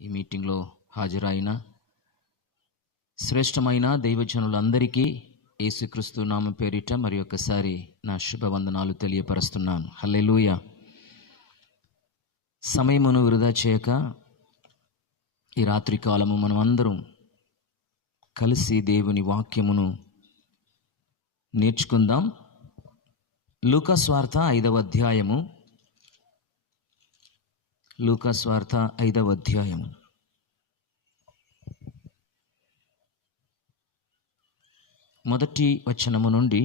ఈ మీటింగ్లో హాజరైన శ్రేష్టమైన దైవజనులందరికీ యేసుక్రీస్తు నామం పేరిట మరి ఒకసారి నా శుభవందనాలు తెలియపరుస్తున్నాను. హల్లెలూయా. సమయమును వృధా చేయక ఈ రాత్రి కాలము మనం అందరం కలిసి దేవుని వాక్యమును నేర్చుకుందాం. లూకా స్వార్త 5వ అధ్యాయము. లూకా స్వార్త 5వ అధ్యాయము. మొదటి వచనము నుండి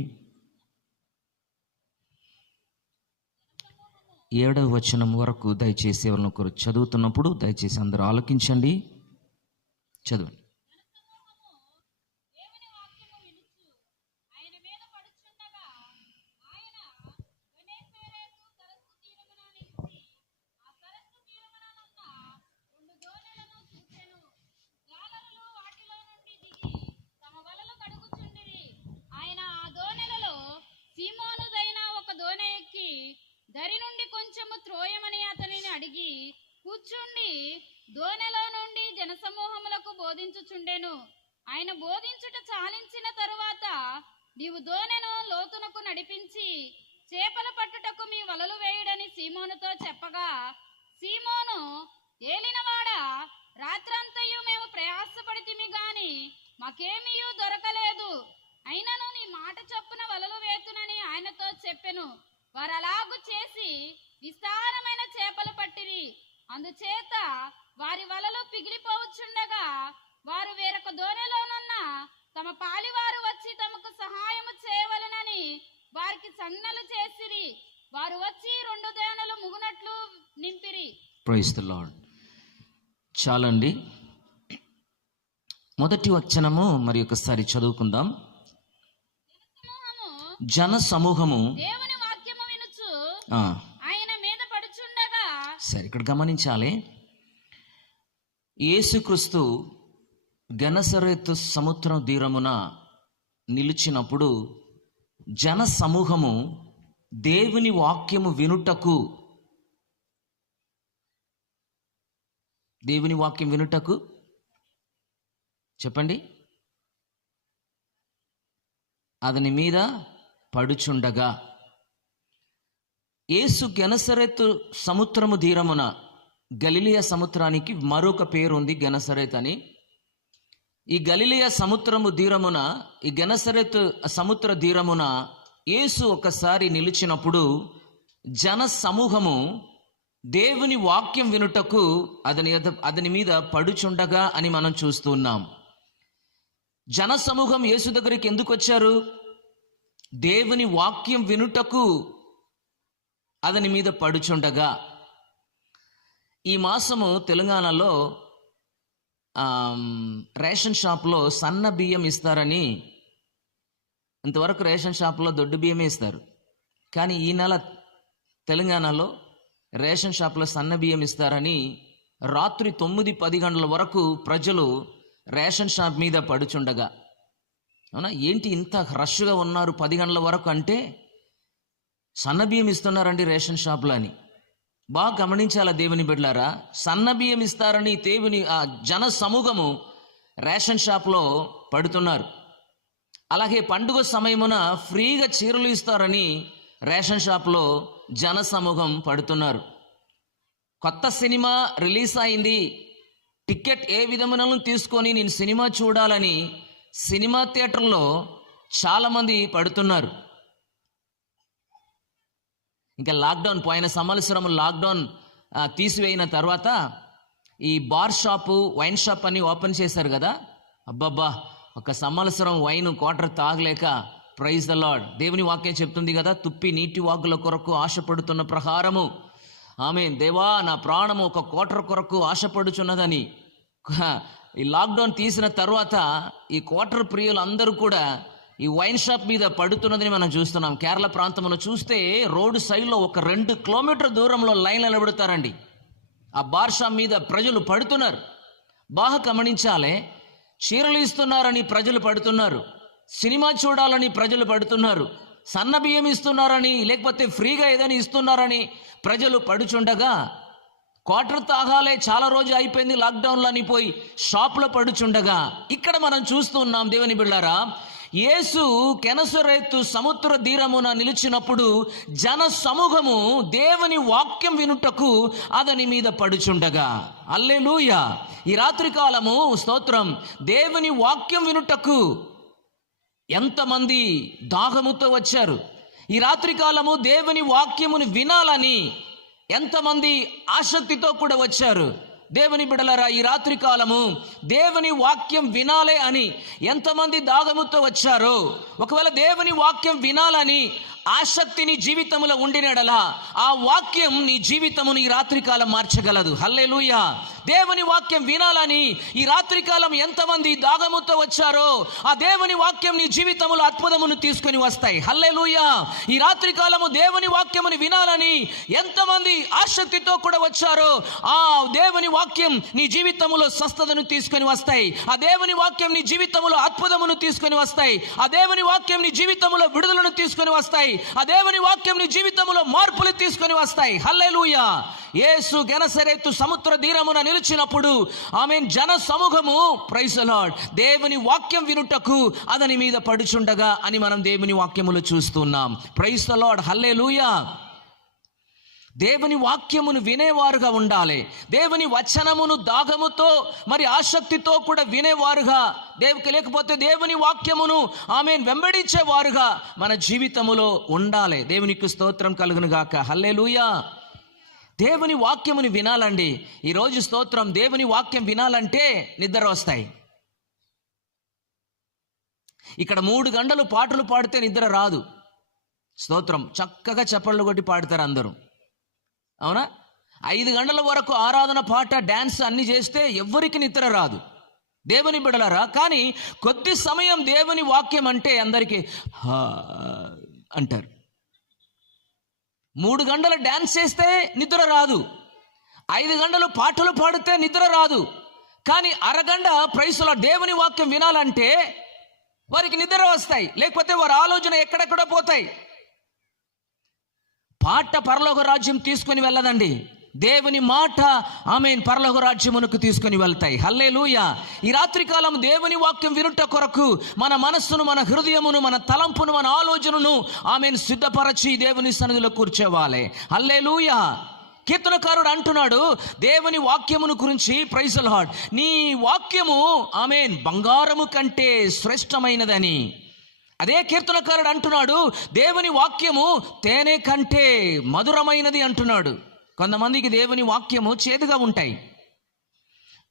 7వ వచనం వరకు దయచేసి ఎవరిని ఒకరు చదువుతున్నప్పుడు దయచేసి అందరూ ఆలకించండి, చదవండి. దరి నుండి కొంచెము త్రోయమని అతనిని అడిగి కూర్చుండి దోనెలో నుండి జనసమూహములకు బోధించుచుండెను. ఆయన బోధించుట చాలించిన తరువాత, నీవు దోనెను లోతునకు నడిపించి చేపలు పట్టుటకు మీ వలలు వేయుడని సీమోనుతో చెప్పగా, సీమోను, ఏలినవాడా, రాత్రంతయు మేము ప్రయాసపడితిమి గాని మాకేమీయూ దొరకలేదు. అయినను నీ మాట చొప్పున వలలు వేతునని ఆయనతో చెప్పెను. వారు అలాగు చేసి విస్తారమైన చేపలు పట్టిరి. అందుచేత వారి వలలు పిగిలిపోవచ్చుండగా వారు వేరొక దోణిలోనున్న తమ పాలివారు వచ్చి తమకు సహాయము చేయవలెనని వారికి సన్నలు చేసిరి. వారు వచ్చి 2 దోణులు ముగునట్లు నింపిరి. Praise the Lord. చాలండి. మొదటి వచనము మరి ఒకసారి చదువుకుందాం. జన సమూహము దేవుని వాక్యము వినుచు ఆయన మీద పడుచుండగా. సరే, ఇక్కడ గమనించాలి. యేసుక్రీస్తు గెనసరేతు సముద్రం తీరమున నిలిచినప్పుడు జన సమూహము దేవుని వాక్యము వినుటకు, దేవుని వాక్యం వినుటకు చెప్పండి, అతని మీద పడుచుండగా. యేసు గెనసరేతు సముద్రము తీరమున, గలిలియ సముద్రానికి మరొక పేరు ఉంది, గెనసరేత్ అని. ఈ గలిలియ సముద్రము తీరమున, ఈ గెనసరేతు సముద్ర తీరమున యేసు ఒకసారి నిలిచినప్పుడు జన సమూహము దేవుని వాక్యం వినుటకు అతని మీద పడుచుండగా అని మనం చూస్తున్నాం. జన సమూహం యేసు దగ్గరికి ఎందుకు వచ్చారు? దేవుని వాక్యం వినుటకు అతని మీద పడుచుండగా. ఈ మాసము తెలంగాణలో రేషన్ షాప్లో సన్న బియ్యం ఇస్తారని, ఇంతవరకు రేషన్ షాప్లో దొడ్డు బియ్యమే ఇస్తారు, కానీ ఈ నెల తెలంగాణలో రేషన్ షాప్లో సన్న బియ్యం ఇస్తారని రాత్రి 9-10 గంటల వరకు ప్రజలు రేషన్ షాప్ మీద పడుచుండగా. అవునా? ఏంటి ఇంత రష్గా ఉన్నారు 10 గంటల వరకు అంటే, సన్నబియ్యం ఇస్తున్నారండి రేషన్ షాప్లో అని. బాగా గమనించాలా దేవుని బిడ్డలారా. సన్నబియ్యం ఇస్తారని దేవుని ఆ జన సమూహము రేషన్ షాప్లో పడుతున్నారు. అలాగే పండుగ సమయమున ఫ్రీగా చీరలు ఇస్తారని రేషన్ షాప్లో జన సమూహం పడుతున్నారు. కొత్త సినిమా రిలీజ్ అయింది, టికెట్ ఏ విధమునను తీసుకొని నేను సినిమా చూడాలని సినిమా థియేటర్లో చాలామంది పడుతున్నారు. ఇంకా లాక్డౌన్, పోయిన సంవత్సరం లాక్డౌన్ తీసివేయిన తర్వాత ఈ బార్ షాపు, వైన్ షాప్ అని ఓపెన్ చేశారు కదా. అబ్బబ్బా, ఒక సంవత్సరం వైన్ క్వార్టర్ తాగలేక, ప్రైజ్ ద లార్డ్, దేవుని వాక్యం చెప్తుంది కదా, తుప్పి నీటి వాగుల కొరకు ఆశపడుతున్న ప్రకారము ఆమేన్, దేవా నా ప్రాణము ఒక క్వార్టర్ కొరకు ఆశపడుచున్నదని. ఈ లాక్డౌన్ తీసిన తర్వాత ఈ క్వార్టర్ ప్రియులు అందరూ కూడా ఈ వైన్ షాప్ మీద పడుతున్నదని మనం చూస్తున్నాం. కేరళ ప్రాంతంలో చూస్తే రోడ్డు సైడ్లో ఒక 2 కిలోమీటర్ దూరంలో లైన్లు నిలబెడతారండి. ఆ బార్ షాప్ మీద ప్రజలు పడుతున్నారు. బాగా గమనించాలి. చీరలు ఇస్తున్నారని ప్రజలు పడుతున్నారు, సినిమా చూడాలని ప్రజలు పడుతున్నారు, సన్న బియ్యం ఇస్తున్నారని లేకపోతే ఫ్రీగా ఏదైనా ఇస్తున్నారని ప్రజలు పడుచుండగా క్వార్టర్ తాగాలే, చాలా రోజు అయిపోయింది లాక్డౌన్లో అని పోయి షాప్లో పడుచుండగా ఇక్కడ మనం చూస్తూ ఉన్నాం దేవుని బిడ్డారా, యేసు గెనసరేతు సముద్ర తీరమున నిలిచినప్పుడు జన సమూహము దేవుని వాక్యం వినుటకు అతని మీద పడుచుండగా. హల్లెలూయా. ఈ రాత్రి కాలము స్తోత్రం, దేవుని వాక్యం వినుటకు ఎంతమంది దాహముతో వచ్చారు. ఈ రాత్రి కాలము దేవుని వాక్యమును వినాలని ఎంతమంది ఆసక్తితో కూడా వచ్చారు. దేవుని బిడ్డలారా, ఈ రాత్రి కాలము దేవుని వాక్యం వినాలే అని ఎంతమంది దాగముతో వచ్చారో, ఒకవేళ దేవుని వాక్యం వినాలని ఆసక్తి నీ జీవితంలో ఉండినడలా ఆ వాక్యం నీ జీవితమును ఈ రాత్రికాలం మార్చగలదు. హల్లెలూయా. దేవుని వాక్యం వినాలని ఈ రాత్రికాలం ఎంతమంది దాగముతో వచ్చారో ఆ దేవుని వాక్యం నీ జీవితములో అద్భుతమును తీసుకొని వస్తాయి. హల్లెలూయా. ఈ రాత్రికాలము దేవుని వాక్యమును వినాలని ఎంతమంది ఆసక్తితో కూడా వచ్చారో ఆ దేవుని వాక్యం నీ జీవితములో స్వస్థతను తీసుకొని వస్తాయి. ఆ దేవుని వాక్యం నీ జీవితములో అద్భుతమును తీసుకొని వస్తాయి. ఆ దేవుని వాక్యం నీ జీవితములో విడుదలను తీసుకొని వస్తాయి. ఆ దేవుని వాక్యం నీ జీవితంలో మార్పులు తీసుకొని వస్తాయి. హల్లెలూయా. యేసు గెనసరేతు సముద్ర తీరమున నిలిచినప్పుడు ఆమేన్ జన సమూహము ప్రైజ్ ది లార్డ్ దేవుని వాక్యం వినుటకు అతని మీద పడుచుండగా అని మనం దేవుని వాక్యములో చూస్తున్నాం. Praise the Lord. హల్లెలూయా. దేవుని వాక్యమును వినేవారుగా ఉండాలి. దేవుని వచనమును దాగముతో మరి ఆసక్తితో కూడా వినేవారుగా, లేకపోతే దేవుని వాక్యమును ఆమేన్ వెంబడించేవారుగా మన జీవితములో ఉండాలి. దేవునికి స్తోత్రం కలుగును గాక. హల్లెలూయా. దేవుని వాక్యమును వినాలండి. ఈరోజు స్తోత్రం, దేవుని వాక్యం వినాలంటే నిద్ర వస్తాయి. ఇక్కడ 3 గంటలు పాటలు పాడితే నిద్ర రాదు. స్తోత్రం, చక్కగా చప్పళ్ళు కొట్టి పాడతారు అందరూ, అవునా? 5 గంటల వరకు ఆరాధన, పాట, డాన్స్ అన్ని చేస్తే ఎవ్వరికి నిద్ర రాదు. దేవుని బిడలరా, కానీ కొద్ది సమయం దేవుని వాక్యం అంటే అందరికీ అంటారు. 3 గంటలు డాన్స్ చేస్తే నిద్ర రాదు, 5 గంటలు పాటలు పాడితే నిద్ర రాదు. కానీ అరగంట ప్రైస్లో దేవుని వాక్యం వినాలంటే వారికి నిద్ర వస్తాయి, లేకపోతే వారి ఆలోచన ఎక్కడెక్కడ పోతాయి. పాట పరలోక రాజ్యం తీసుకొని వెళ్ళదండి, దేవుని మాట ఆమేన్ పరలోక రాజ్యమునకు తీసుకొని వెళ్తాయి. హల్లెలూయా. ఈ రాత్రికాలం దేవుని వాక్యం వినుట కొరకు మన మనస్సును, మన హృదయమును, మన తలంపును, మన ఆలోచనను ఆమేన్ సిద్ధపరచి దేవుని సన్నిధిలో కూర్చోవాలి. హల్లెలూయా. కీర్తనకారుడు అంటున్నాడు దేవుని వాక్యమును గురించి, ప్రైజ్ ది లార్డ్, నీ వాక్యము ఆమేన్ బంగారము కంటే శ్రేష్టమైనదని. అదే కీర్తనకారుడు అంటున్నాడు దేవుని వాక్యము తేనె కంటే మధురమైనది అంటున్నాడు. కొంతమందికి దేవుని వాక్యము చేదుగా ఉంటాయి.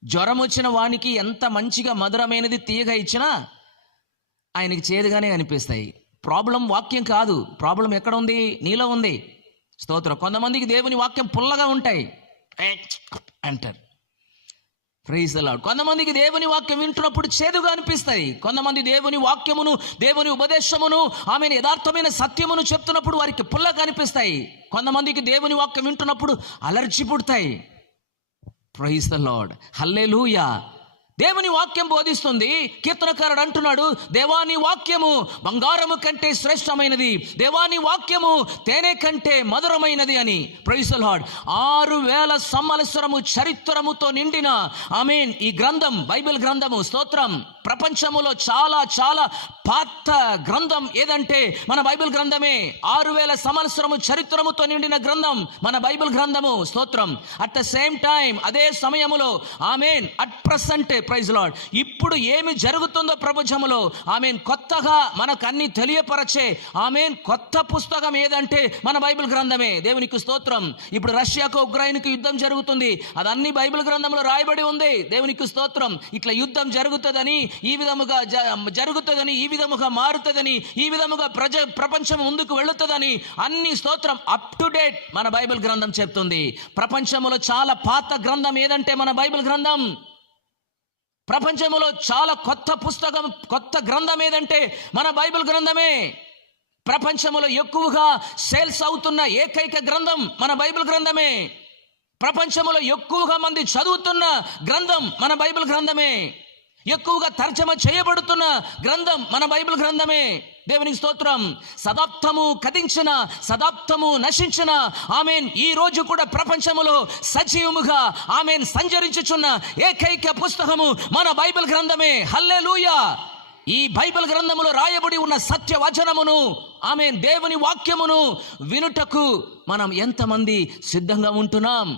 జ్వరం వచ్చిన వానికి ఎంత మంచిగా మధురమైనది తీయగా ఇచ్చినా ఆయనకి చేదుగానే అనిపిస్తాయి. ప్రాబ్లం వాక్యం కాదు, ప్రాబ్లం ఎక్కడ ఉంది? నీలో ఉంది. స్తోత్రం. కొంతమందికి దేవుని వాక్యం పుల్లగా ఉంటాయి అంటారు. Praise the Lord. కొంతమందికి దేవుని వాక్యం వింటున్నప్పుడు చేదుగా అనిపిస్తాయి. కొంతమంది దేవుని వాక్యమును, దేవుని ఉపదేశమును ఆమెను యథార్థమైన సత్యమును చెప్తున్నప్పుడు వారికి పుల్లగా అనిపిస్తాయి. కొంతమందికి దేవుని వాక్యం వింటున్నప్పుడు అలర్జీ పుడతాయి. Praise the Lord. హల్లెలూయా. దేవుని వాక్యం బోధిస్తుంది. కీర్తనకారుడు అంటున్నాడు దేవాని వాక్యము బంగారము కంటే శ్రేష్టమైనది, దేవాని వాక్యము తేనె కంటే మధురమైనది అని. Praise the lord. 6000 సంవత్సరము చరిత్రముతో నిండిన ఆమేన్ ఈ గ్రంథం, బైబిల్ గ్రంథము, స్తోత్రం, ప్రపంచములో చాలా చాలా పాత గ్రంథం ఏదంటే మన బైబిల్ గ్రంథమే. 6000 సంవత్సరము చరిత్రముతో నిండిన గ్రంథం మన బైబిల్ గ్రంథము. స్తోత్రం. అట్ ద సేమ్ టైం అదే సమయములో ఆమేన్ అట్ ప్రెసెంట్ ప్రైజ్ లార్డ్ ఇప్పుడు ఏమి జరుగుతుందో ప్రపంచంలో ఆమేన్ కొత్తగా మనకు అన్ని తెలియపరచే ఆమేన్ కొత్త పుస్తకం ఏదంటే మన బైబిల్ గ్రంథమే. దేవునికి స్తోత్రం. ఇప్పుడు రష్యాకు ఉక్రెయిన్కు యుద్ధం జరుగుతుంది, అదన్నీ బైబిల్ గ్రంథంలో రాయబడి ఉంది. దేవునికి స్తోత్రం. ఇట్లా యుద్ధం జరుగుతుందని, ఈ విధముగా జరుగుతుందని, ఈ విధముగా మారుతుందని, ఈ విధముగా ప్రపంచం ముందుకు వెళుతుందని అన్ని స్తోత్రం అప్ టు డేట్ మన బైబిల్ గ్రంథం చెప్తుంది. ప్రపంచంలో చాలా పాత గ్రంథం ఏదంటే మన బైబిల్ గ్రంథం. ప్రపంచంలో చాలా కొత్త పుస్తకం, కొత్త గ్రంథం ఏదంటే మన బైబిల్ గ్రంథమే. ప్రపంచంలో ఎక్కువగా సేల్స్ అవుతున్న ఏకైక గ్రంథం మన బైబిల్ గ్రంథమే. ప్రపంచంలో ఎక్కువగా మంది చదువుతున్న గ్రంథం మన బైబిల్ గ్రంథమే. ఎక్కువగా తర్జమ చేయబడుతున్న గ్రంథం మన బైబిల్ గ్రంథమే. దేవునికి స్తోత్రం. శతాబ్దము కదించిన, శతాబ్దము నశించిన, ఆమేన్, ఈ రోజు కూడా ప్రపంచములో సజీవముగా ఆమేన్ సంచరించుచున్న ఏకైక పుస్తకము మన బైబిల్ గ్రంథమే. హల్లెలూయా. ఈ బైబిల్ గ్రంథములో రాయబడి ఉన్న సత్య వచనమును, ఆమేన్, దేవుని వాక్యమును వినుటకు మనం ఎంతమంది సిద్ధంగా ఉంటున్నాం?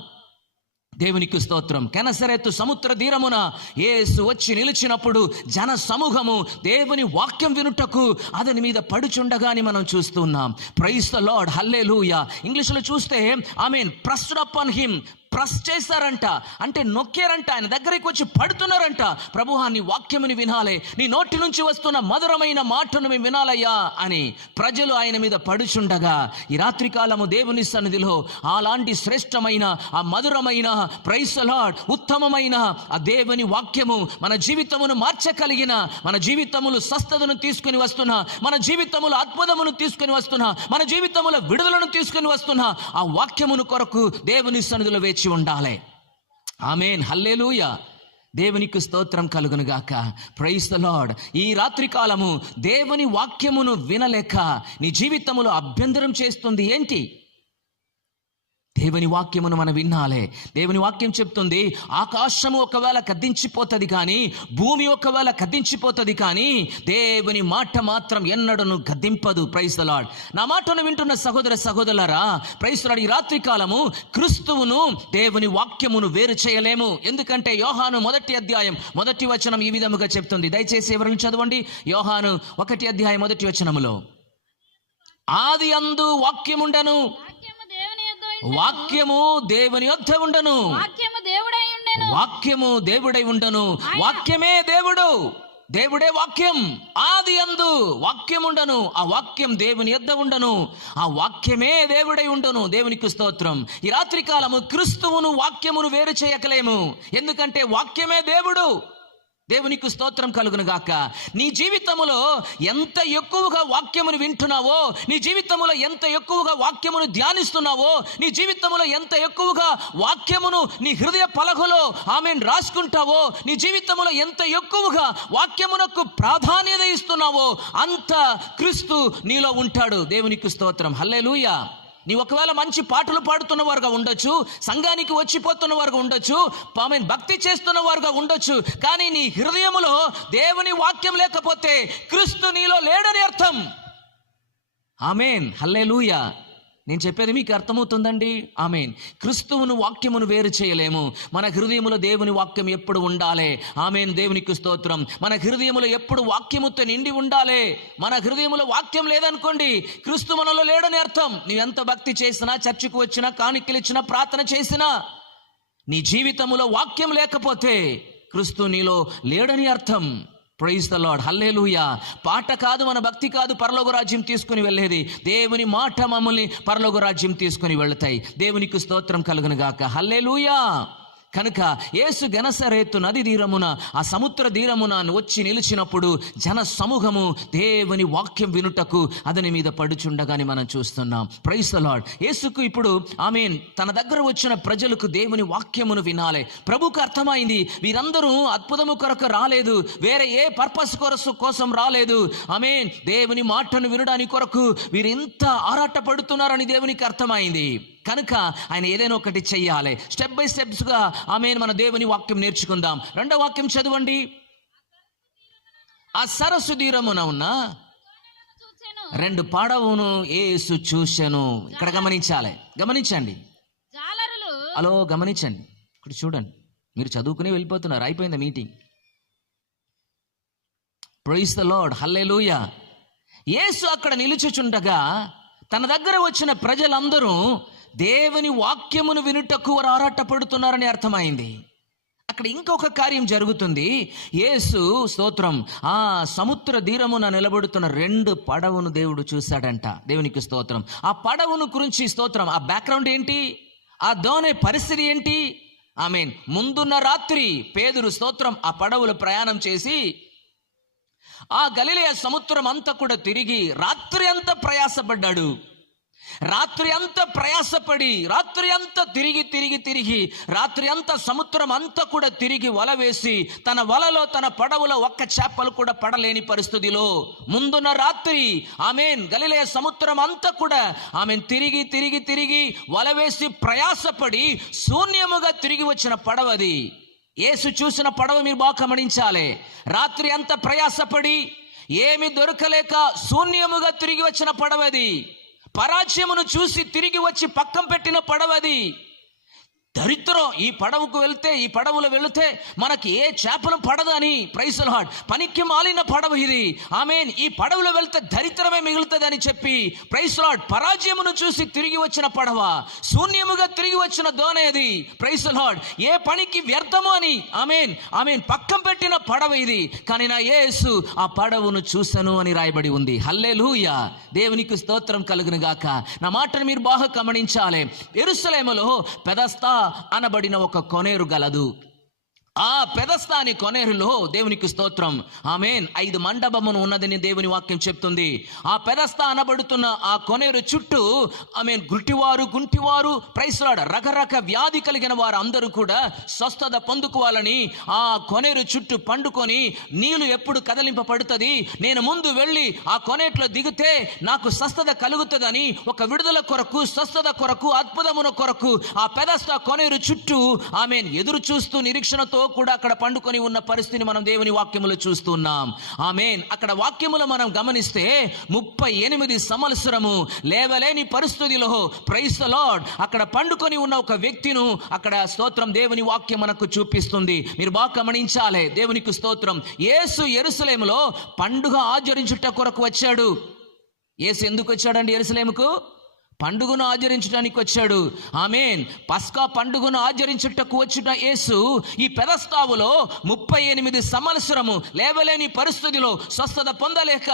దేవునికి స్తోత్రం. కెనసరెత్తు సముద్ర తీరమున యేసు వచ్చి నిలిచినప్పుడు జన సమూహము దేవుని వాక్యం వినుటకు అతని మీద పడుచుండగాని మనం చూస్తున్నాం. Praise the Lord. హల్లెలూయా. ఇంగ్లీష్లో చూస్తే ఆమేన్, ప్రెస్డ్ అపాన్ హిమ్, ప్రెస్ చేశారంట, అంటే నొక్కారంట, ఆయన దగ్గరికి వచ్చి పడుతున్నారంట. ప్రభువా, నీ వాక్యముని వినాలే, నీ నోటి నుంచి వస్తున్న మధురమైన మాటను మేము వినాలయ్యా అని ప్రజలు ఆయన మీద పడుచుండగా ఈ రాత్రి కాలము దేవుని సన్నిధిలో అలాంటి శ్రేష్టమైన, ఆ మధురమైన, ప్రైజ్ ద లార్డ్, ఉత్తమమైన ఆ దేవుని వాక్యము మన జీవితమును మార్చగలిగిన, మన జీవితములు స్వస్థతను తీసుకుని వస్తున్నా, మన జీవితములు అద్భుతమును తీసుకుని వస్తున్నా, మన జీవితముల విడుదలను తీసుకుని వస్తున్నా ఆ వాక్యమును కొరకు దేవుని సన్నిధిలో వేచి ఉండాలి. ఆమేన్. హల్లెలూయా. దేవునికి స్తోత్రం కలుగును గాక. Praise the Lord. ఈ రాత్రి కాలము దేవుని వాక్యమును వినలేక నీ జీవితములో అభ్యంతరం చేస్తుంది ఏంటి? దేవుని వాక్యమును మనం వినాలే. దేవుని వాక్యం చెప్తుంది, ఆకాశము ఒకవేళ కదించిపోతుంది కానీ, భూమి ఒకవేళ కదించిపోతుంది కానీ, దేవుని మాట మాత్రం ఎన్నడను గద్దింపదు. Praise the Lord. నా మాటను వింటున్న సహోదర సహోదరులారా, ప్రైజ్ ద లార్డ్, ఈ రాత్రి కాలము క్రీస్తువును దేవుని వాక్యమును వేరు చేయలేము. ఎందుకంటే యోహాను 1వ అధ్యాయం 1వ వచనం ఈ విధముగా చెప్తుంది. దయచేసి ఎవరు చదవండి. యోహాను 1వ అధ్యాయం 1వ వచనములో, ఆది అందు వాక్యముండెను, వాక్యము దేవుని యొద్ద ఉండెను, వాక్యము దేవుడై ఉండెను, వాక్యమే దేవుడు, దేవుడే వాక్యం. ఆది అందు వాక్యముండను, ఆ వాక్యం దేవుని యొద్ద ఉండను, ఆ వాక్యమే దేవుడై ఉండను. దేవునికి స్తోత్రం. ఈ రాత్రి కాలము క్రీస్తువును వాక్యమును వేరు చేయకలేము. ఎందుకంటే వాక్యమే దేవుడు. దేవునికి స్తోత్రం కలుగును గాక. నీ జీవితములో ఎంత ఎక్కువగా వాక్యమును వింటున్నావో, నీ జీవితములో ఎంత ఎక్కువగా వాక్యమును ధ్యానిస్తున్నావో, నీ జీవితములో ఎంత ఎక్కువగా వాక్యమును నీ హృదయ పలకలో ఆమేన్ రాసుకుంటావో, నీ జీవితములో ఎంత ఎక్కువగా వాక్యమునకు ప్రాధాన్యత ఇస్తున్నావో అంత క్రీస్తు నీలో ఉంటాడు. దేవునికి స్తోత్రం. హల్లెలూయా. నీ ఒకవేళ మంచి పాటలు పాడుతున్న వారుగా ఉండొచ్చు, సంఘానికి వచ్చిపోతున్న వారుగా ఉండొచ్చు, ఆమేన్, భక్తి చేస్తున్న వారుగా ఉండొచ్చు, కానీ నీ హృదయములో దేవుని వాక్యం లేకపోతే క్రీస్తు నీలో లేడని అర్థం. ఆమేన్. హల్లెలూయా. నేను చెప్పేది మీకు అర్థమవుతుందండి? ఆమేన్. క్రీస్తువును వాక్యమును వేరు చేయలేము. మన హృదయములో దేవుని వాక్యం ఎప్పుడు ఉండాలి. ఆమేన్. దేవునికి స్తోత్రం. మన హృదయములో ఎప్పుడు వాక్యముతో నిండి ఉండాలి. మన హృదయములో వాక్యం లేదనుకోండి, క్రీస్తు మనలో లేడని అర్థం. నీవెంత భక్తి చేసినా, చర్చికి వచ్చినా, కానుకలు ఇచ్చినా, ప్రార్థన చేసినా, నీ జీవితములో వాక్యం లేకపోతే క్రీస్తు నీలో లేడని అర్థం. Praise the Lord. హల్లెలూయా. పాట కాదు, మన భక్తి కాదు పరలోక రాజ్యం తీసుకుని వెళ్ళేది. దేవుని మాట మమ్మల్ని పరలోక రాజ్యం తీసుకుని వెళతాయి. దేవునికి స్తోత్రం కలుగును గాక. హల్లెలూయా. కనుక యేసు గెనసరేతు నది తీరమున, ఆ సముద్ర తీరమున వచ్చి నిలిచినప్పుడు జన సమూహము దేవుని వాక్యం వినుటకు అతని మీద పడుచుండగాని మనం చూస్తున్నాం. Praise the Lord. యేసుకు ఇప్పుడు ఆమేన్ తన దగ్గర వచ్చిన ప్రజలకు దేవుని వాక్యమును వినాలి. ప్రభుకు అర్థమైంది, వీరందరూ అద్భుతము కొరకు రాలేదు, వేరే ఏ పర్పస్ కోసం రాలేదు. ఆమేన్. దేవుని మాటను వినడానికి కొరకు వీరు ఎంత ఆరాట పడుతున్నారని దేవునికి అర్థమైంది. కనుక ఆయన ఏదైనా ఒకటి చెయ్యాలి. స్టెప్ బై స్టెప్స్గా ఆమేన్ మన దేవుని వాక్యం నేర్చుకుందాం. 2వ వాక్యం చదవండి. ఆ సరస్సు తీరమున ఉన్న 2 పడవను యేసు చూసెను. ఇక్కడ గమనించండి. హలో, గమనించండి. ఇక్కడ చూడండి. మీరు చదువుకుని వెళ్ళిపోతున్నారు, అయిపోయింది మీటింగ్. Praise the Lord. హల్లెలూయా. యేసు అక్కడ నిలుచుచుండగా తన దగ్గర వచ్చిన ప్రజలందరూ దేవుని వాక్యమును వినుటకు వారు ఆరాటపడుతున్నారని అర్థమైంది. అక్కడ ఇంకొక కార్యం జరుగుతుంది. యేసు స్తోత్రం ఆ సముద్ర తీరమున నిలబడుతున్న 2 పడవను దేవుడు చూశాడంట. దేవునికి స్తోత్రం. ఆ పడవను గురించి స్తోత్రం, ఆ బ్యాక్గ్రౌండ్ ఏంటి, ఆ దోణి పరిస్థితి ఏంటి? ఆమేన్. ముందున్న రాత్రి పేతురు స్తోత్రం ఆ పడవలు ప్రయాణం చేసి ఆ గలిలయ సముద్రం అంతా కూడా తిరిగి రాత్రి అంతా ప్రయాసపడ్డాడు. రాత్రి అంతా ప్రయాసపడి, రాత్రి అంతా తిరిగి రాత్రి అంతా సముద్రం అంతా కూడా తిరిగి వల వేసి తన వలలో తన పడవలో ఒక్క చేపలు కూడా పడలేని పరిస్థితిలో ముందున్న రాత్రి ఆమెన్ గలిలయ సముద్రం అంతా కూడా ఆమెన్ తిరిగి వల వేసి ప్రయాసపడి శూన్యముగా తిరిగి వచ్చిన పడవది. యేసు చూసిన పడవ మీరు బాగా గమనించాలి. రాత్రి అంతా ప్రయాసపడి ఏమి దొరకలేక శూన్యముగా తిరిగి వచ్చిన పడవది. పరాజయమును చూసి తిరిగి వచ్చి పక్కం పెట్టిన పడవది. దరిద్రం, ఈ పడవకు వెళ్తే, ఈ పడవలో వెళితే మనకి ఏ చేపలు పడదని, ప్రైజ్ ది లార్డ్, పనికి మాలిన పడవ ఇది, ఆమేన్, ఈ పడవలో వెళ్తే దరిద్రమే మిగులుతుందని చెప్పి, ప్రైజ్ ది లార్డ్, పరాజయమును చూసి తిరిగి వచ్చిన పడవ, శూన్యముగా తిరిగి వచ్చిన దోనేది, ప్రైజ్ ది లార్డ్, ఏ పనికి వ్యర్థము అని ఆమేన్ పక్కం పెట్టిన పడవ ఇది. కానీ నా యేసు ఆ పడవను చూసెను అని రాయబడి ఉంది. హల్లెలూయా, దేవునికి స్తోత్రం కలుగును గాక. నా మాటను మీరు బాగా గమనించాలి. యెరూషలేములో పెదస్తా అనబడిన ఒక కొనేరు గలదు. ఆ పెదస్థాని కొనేరులో దేవునికి స్తోత్రం ఆమేన్ 5 మండపమును ఉన్నదని దేవుని వాక్యం చెప్తుంది. ఆ పెదస్థా అనబడుతున్న ఆ కొనేరు చుట్టూ ఆమేన్ గుంటివారు ప్రైజ్ ది లార్డ్, రకరక వ్యాధి కలిగిన వారు అందరూ కూడా స్వస్థత పొందుకోవాలని ఆ కొనేరు చుట్టూ పండుకొని, నీళ్లు ఎప్పుడు కదలింపబడుతుంది, నేను ముందు వెళ్ళి ఆ కొనేట్లో దిగితే నాకు స్వస్థత కలుగుతుందని ఒక విడుదల కొరకు, స్వస్థత కొరకు, అద్భుతమున కొరకు ఆ పెదస్థా కొనేరు చుట్టూ ఆమేన్ ఎదురు చూస్తూ నిరీక్షణతో కూడా అక్కడ పండుకొని ఉన్న పరిస్థితిని మనం దేవుని వాక్యములో చూస్తున్నాం. ఆమేన్. అక్కడ వాక్యములో మనం గమనిస్తే 38 సంవత్సరము లేవలేని పరిస్థితిలో ప్రైజ్ ది లార్డ్ అక్కడ పండుకొని ఉన్న ఒక వ్యక్తిను అక్కడ స్తోత్రం దేవుని వాక్యం మనకు చూపిస్తుంది. మీరు బాగా గమనించాలి. దేవునికి స్తోత్రం. యేసు యెరూషలేములో పండుగ ఆచరించుట కొరకు వచ్చాడు. యేసు ఎందుకు వచ్చాడండి యెరూషలేముకు? పండుగను ఆచరించడానికి వచ్చాడు. ఆమేన్. పస్కా పండుగను ఆచరించుటకు వచ్చిన యేసు ఈ పెదస్తావులో 38 సంవత్సరము లేవలేని పరిస్థితిలో స్వస్థత పొందలేక,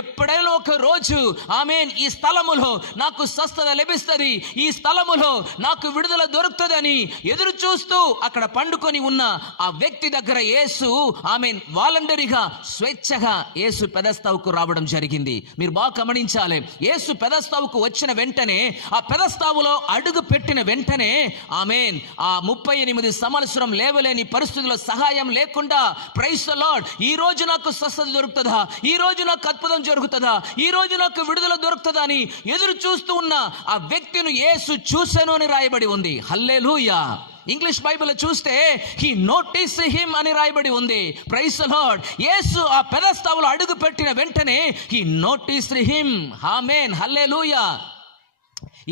ఎప్పుడైనా ఒక రోజు ఆమేన్ ఈ స్థలములో నాకు స్వస్థత లభిస్తుంది, ఈ స్థలములో నాకు విడుదల దొరుకుతుందని ఎదురు చూస్తూ అక్కడ పండుకొని ఉన్న ఆ వ్యక్తి దగ్గర యేసు ఆమేన్ వాలంటరీగా, స్వేచ్ఛగా యేసు పెదస్తావుకు రావడం జరిగింది. మీరు బాగా గమనించాలి. యేసు పెదస్తావుకు వచ్చిన వెంటనే, ఆ పెదస్తావులో అడుగు పెట్టిన వెంటనే ఆమేన్ ఆ 38 సంవత్సరం లేవలేని పరిస్థితుల్లో సహాయం లేకుండా, ప్రైజ్ ది లార్డ్, ఈ రోజు నాకు స్వస్థత దొరుకుతుందా, ఈ రోజు నాకు అద్భుతం జరుగుతుందా, ఈ రోజు నాకు విడుదల దొరుకుతుందా అని ఎదురు చూస్తూ ఉన్న ఆ వ్యక్తిని యేసు చూసెను అని రాయబడి ఉంది. హల్లెలూయా. ఇంగ్లీష్ బైబిల్ చూస్తే హీ నోటీస్ హిమ్ అని రాయబడి ఉంది. Praise the Lord. యేసు ఆ పెదస్తావులో అడుగు పెట్టిన వెంటనే హీ నోటీస్ హిమ్. ఆమేన్. హల్లెలూయా.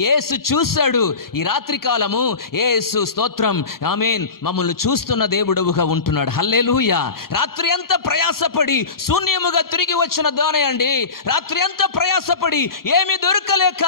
యేసు చూశాడు. ఈ రాత్రి కాలము యేసు స్తోత్రం ఆమేన్ మమ్మల్ని చూస్తున్న దేవుడుగా ఉంటున్నాడు. హల్లెలూయా. రాత్రి అంతా ప్రయాసపడి శూన్యముగా తిరిగి వచ్చిన దానే అండి. రాత్రి అంతా ప్రయాసపడి ఏమీ దొరకలేక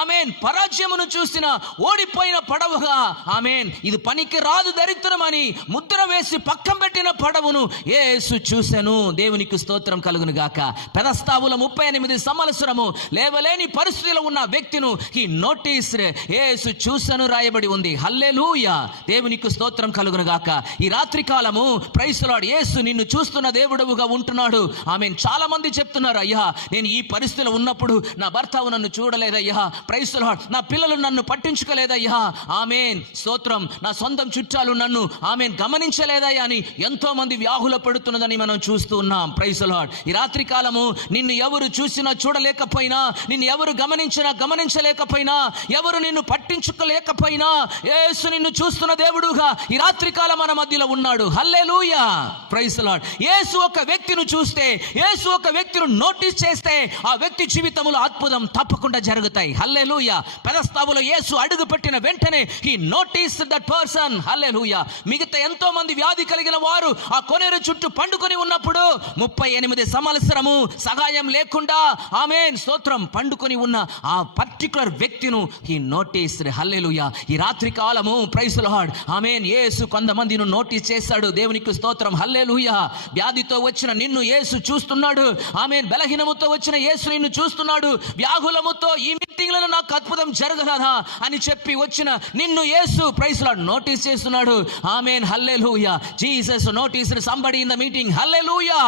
ఆమేన్ పరాజయమును చూసిన ఓడిపోయిన పడవగా, ఆమేన్ ఇది పనికి రాదు దరిద్రమని ముద్ర వేసి పక్కం పెట్టిన పడవను యేసు చూసెను. దేవునికి స్తోత్రం కలుగును గాక. పెదస్తావుల 38 సంవత్సరము లేవలేని పరిస్థితిలో ఉన్న వ్యక్తిను ఈ నోటీస్ యేసు చూసెను రాయబడి ఉంది. హల్లెలూయా. దేవునికి స్తోత్రం కలుగును గాక. ఈ రాత్రి కాలము ప్రైజ్ ది లార్డ్ యేసు నిన్ను చూస్తున్న దేవుడుగా ఉంటున్నాడు. ఆమేన్. చాలా మంది చెప్తున్నారు, అయ్యా నేను ఈ పరిస్థితిలో ఉన్నప్పుడు నా భర్త నన్ను చూడలేదయ్యా, ప్రైజ్ ది లార్డ్ నా పిల్లలు నన్ను పట్టించుకోలేదయ్యా, ఆమేన్ స్తోత్రం నా సొంతం చుట్టాలు నన్ను ఆమేన్ గమనించలేదయ్యా అని ఎంతో మంది వ్యాహుల పడుతున్నదని మనం చూస్తూ ఉన్నాం. Praise the Lord. ఈ రాత్రి కాలము నిన్ను ఎవరు చూసినా చూడలేకపోయినా, నిన్ను ఎవరు గమనించలేకపోయినా, ఎవరు నిన్ను పట్టించుకోలేకపోయినా యేసు నిన్ను చూస్తున్న దేవుడుగా ఈ రాత్రి కాలం మన మధ్యలో ఉన్నాడు. హల్లెలూయా. Praise the Lord. యేసు ఒక వ్యక్తిని చూస్తే, యేసు ఒక వ్యక్తిని నోటీస్ చేస్తే ఆ వ్యక్తి జీవితంలో అద్భుతం తప్పకుండా జరుగుతాయి. హల్లెలూయా. పెదస్తావులో యేసు అడుగు పెట్టిన వెంటనే హి నోటీస్ దట్ పర్సన్. హల్లెలూయా. మిగతా ఎంతో మంది వ్యాధి కలిగిన వారు ఆ కొనేరు చుట్టూ పండుకొని ఉన్నప్పుడు 38 సంవత్సరము సహాయం లేకుండా ఆమేన్ స్తోత్రం పండుకొని ఉన్న ఆ పర్టిక్యులర్ వ్యక్తిను హి నోటీస్డ్. హల్లెలూయా. ఈ రాత్రి కాలము ప్రైజ్ ది లార్డ్ ఆమేన్ యేసు కొంతమందిని నోటీస్ చేశాడు. దేవునికి స్తోత్రం. హల్లెలూయా. వ్యాధితో వచ్చిన నిన్ను యేసు చూస్తున్నాడు. ఆమేన్. బలహీనముతో వచ్చిన యేసు నిన్ను చూస్తున్నాడు. వ్యాకులముతో ఈ మీటింగ్లలో నాకు అద్భుతం జరగదా అని చెప్పి వచ్చిన నిన్ను యేసు ప్రైజ్ లార్డ్ నోటీస్ చేస్తున్నాడు. ఆమేన్, హల్లెలూయా. Jesus noticed somebody in the meeting. హల్లెలూయా,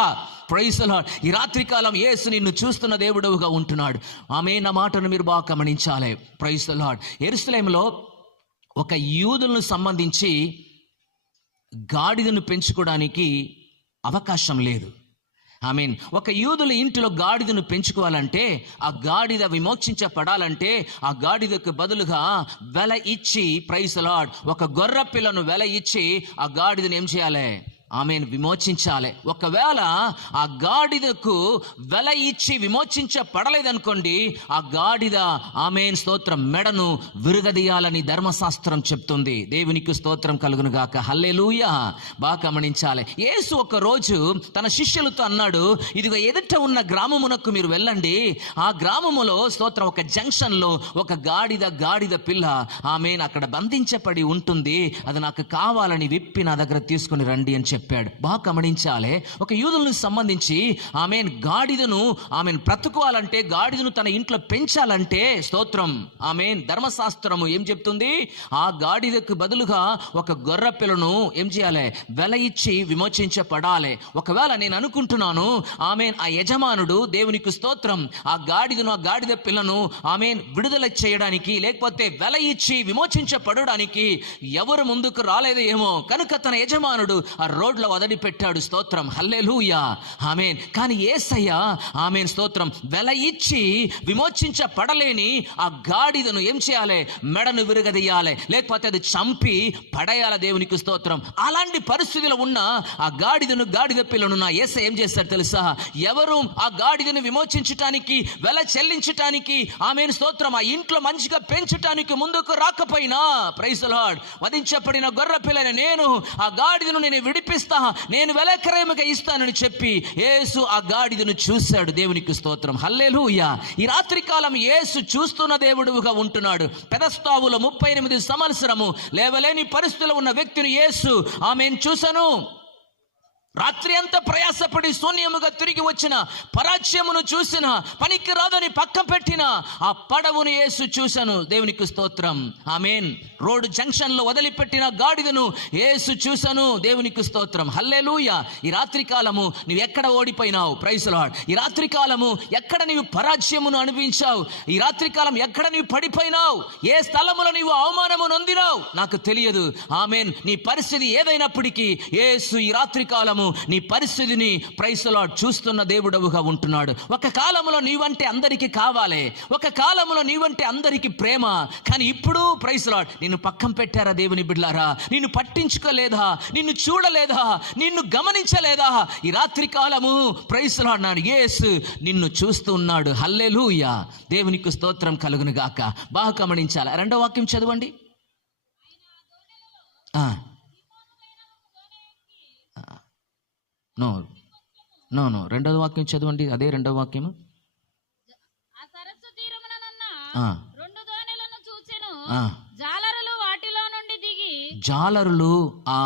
ప్రైజ్ ది లార్డ్. ఈ రాత్రి కాలం యేసు నిన్ను చూస్తున్న దేవుడుగా ఉంటున్నాడు. ఆమేన్. నా మాటను మీరు బాగా గమనించాలి. Praise the Lord. యెరూషలేములో ఒక యూదులను సంబంధించి గాడిదను పెంచుకోవడానికి అవకాశం లేదు. ఆమేన్. ఒక యూదుల ఇంటిలో గాడిదను పెంచుకోవాలంటే, ఆ గాడిద విమోచించబడాలంటే, ఆ గాడిదకు బదులుగా వెల ఇచ్చి, ప్రైజ్ ది లార్డ్, ఒక గొర్రె పిల్లను వెల ఇచ్చి ఆ గాడిదను ఏం చేయాలి? ఆమేన్, విమోచించాలి. ఒకవేళ ఆ గాడిదకు వెల ఇచ్చి విమోచించబడలేదనుకోండి, ఆ గాడిద ఆమేన్ స్తోత్రం మెడను విరగదీయాలని ధర్మశాస్త్రం చెప్తుంది. దేవునికి స్తోత్రం కలుగును గాక. హల్లెలూయా. బాగా గమనించాలి. యేసు ఒక రోజు తన శిష్యులతో అన్నాడు, ఇదిగో ఎదుట ఉన్న గ్రామమునకు మీరు వెళ్ళండి. ఆ గ్రామములో స్తోత్రం ఒక జంక్షన్లో ఒక గాడిద పిల్ల ఆమేన్ అక్కడ బంధించబడి ఉంటుంది. అది నాకు కావాలని విప్పి నా దగ్గర తీసుకుని రండి అని చెప్పాడు. బాగా గమనించాలి. ఒక యూదులకు సంబంధించి ఆమేన్ గాడిదను ఆమేన్ బ్రతుకోవాలంటే, గాడిదను తన ఇంట్లో పెంచాలంటే స్తోత్రం ఆమేన్ ధర్మశాస్త్రము ఏం చెప్తుంది? ఆ గాడిదకు బదులుగా ఒక గొర్రె పిల్లను ఏం చేయాలి? వెల ఇచ్చి విమోచించబడాలి. ఒకవేళ నేను అనుకుంటున్నాను ఆమేన్ ఆ యజమానుడు దేవునికి స్తోత్రం ఆ గాడిద పిల్లను ఆమేన్ విడుదల చేయడానికి, లేకపోతే వెల ఇచ్చి విమోచించబడడానికి ఎవరు ముందుకు రాలేదో ఏమో, కనుక తన యజమానుడు ఆ రోడ్లో వదిలిపెట్టాడు. స్తోత్రం, హల్లెలూయా, ఆమేన్. కానీ యేసయ్య ఆమేన్ స్తోత్రం వెల ఇచ్చి విమోచించబడలేని ఆ గాడిదను ఏం చేయాలి? మెడను విరగదీయాలి, లేకపోతే అది చంపి పడేయాలి. దేవునికి స్తోత్రం. అలాంటి పరిస్థితిలో ఉన్న ఆ గాడిద పిల్లను నా యేసయ్య ఏం చేస్తాడు తెలుసా? ఎవరు ఆ గాడిదను విమోచించటానికి, వెల చెల్లించటానికి ఆమేన్ స్తోత్రం ఆ ఇంట్లో మంచిగా పెంచటానికి ముందుకు రాకపోయినా, ప్రైజ్ ది లార్డ్, వధించబడిన గొర్రె పిల్లని నేను ఆ గాడిదను నేను విడిపిస్తా, నేను వెలక్రయముగా ఇస్తానని చెప్పి యేసు ఆ గాడిదను చూశాడు. దేవునికి స్తోత్రం, హల్లెలూయా. ఈ రాత్రి కాలం యేసు చూస్తున్న దేవుడుగా ఉంటున్నాడు. పెదస్తావులో 38 సంవత్సరము లేవలేని పరిస్థితిలో ఉన్న వ్యక్తిని యేసు ఆమేన్ చూసను. రాత్రి అంతా ప్రయాసపడి శూన్యముగా తిరిగి వచ్చిన, పరాజయమును చూసిన, పనికి రాదని పక్క పెట్టిన ఆ పడవును యేసు చూశాను. దేవునికి స్తోత్రం, ఆమేన్. రోడ్డు జంక్షన్ లో వదిలిపెట్టిన గాడిదను యేసు చూశాను. దేవునికి స్తోత్రం, హల్లెలూయా. ఈ రాత్రి కాలము నువ్వు ఎక్కడ ఓడిపోయినావు? Praise the Lord. ఈ రాత్రి కాలము ఎక్కడ నీవు పరాజయమును అనుభవించావు? ఈ రాత్రి కాలం ఎక్కడ నీవు పడిపోయినావు? ఏ స్థలములో నీవు అవమానము నొందినావు? నాకు తెలియదు. ఆమేన్. నీ పరిస్థితి ఏదైనప్పటికీ యేసు ఈ రాత్రి కాలము నీ పరిస్థితిని ప్రైజ్ ది లార్డ్ చూస్తున్న దేవుడవుగా ఉంటున్నాడు. ఒక కాలంలో నీవంటే అందరికీ కావాలి, ఒక కాలంలో నీవంటే అందరికీ ప్రేమ. కానీ ఇప్పుడు ప్రైజ్ ది లార్డ్ నిన్ను పక్కన పెట్టారా? దేవుని బిడ్డలారా, నిన్ను పట్టించుకోలేదా? నిన్ను చూడలేదా? నిన్ను గమనించలేదా? ఈ రాత్రి కాలము ప్రైజ్ ది లార్డ్ నాడు యేసు నిన్ను చూస్తూ ఉన్నాడు. హల్లెలూయా. దేవునికి స్తోత్రం కలుగును గాక. బాగా గమనించాలి. 2వ వాక్యం చదవండి. నో 2వ వాక్యం చదవండి. అదే 2వ వాక్యము. ఆ సరస్సు తీరముననున్న 2 దోణెలను చూచెను. జాలరులు వాటిలో నుండి దిగి, జాలరులు ఆ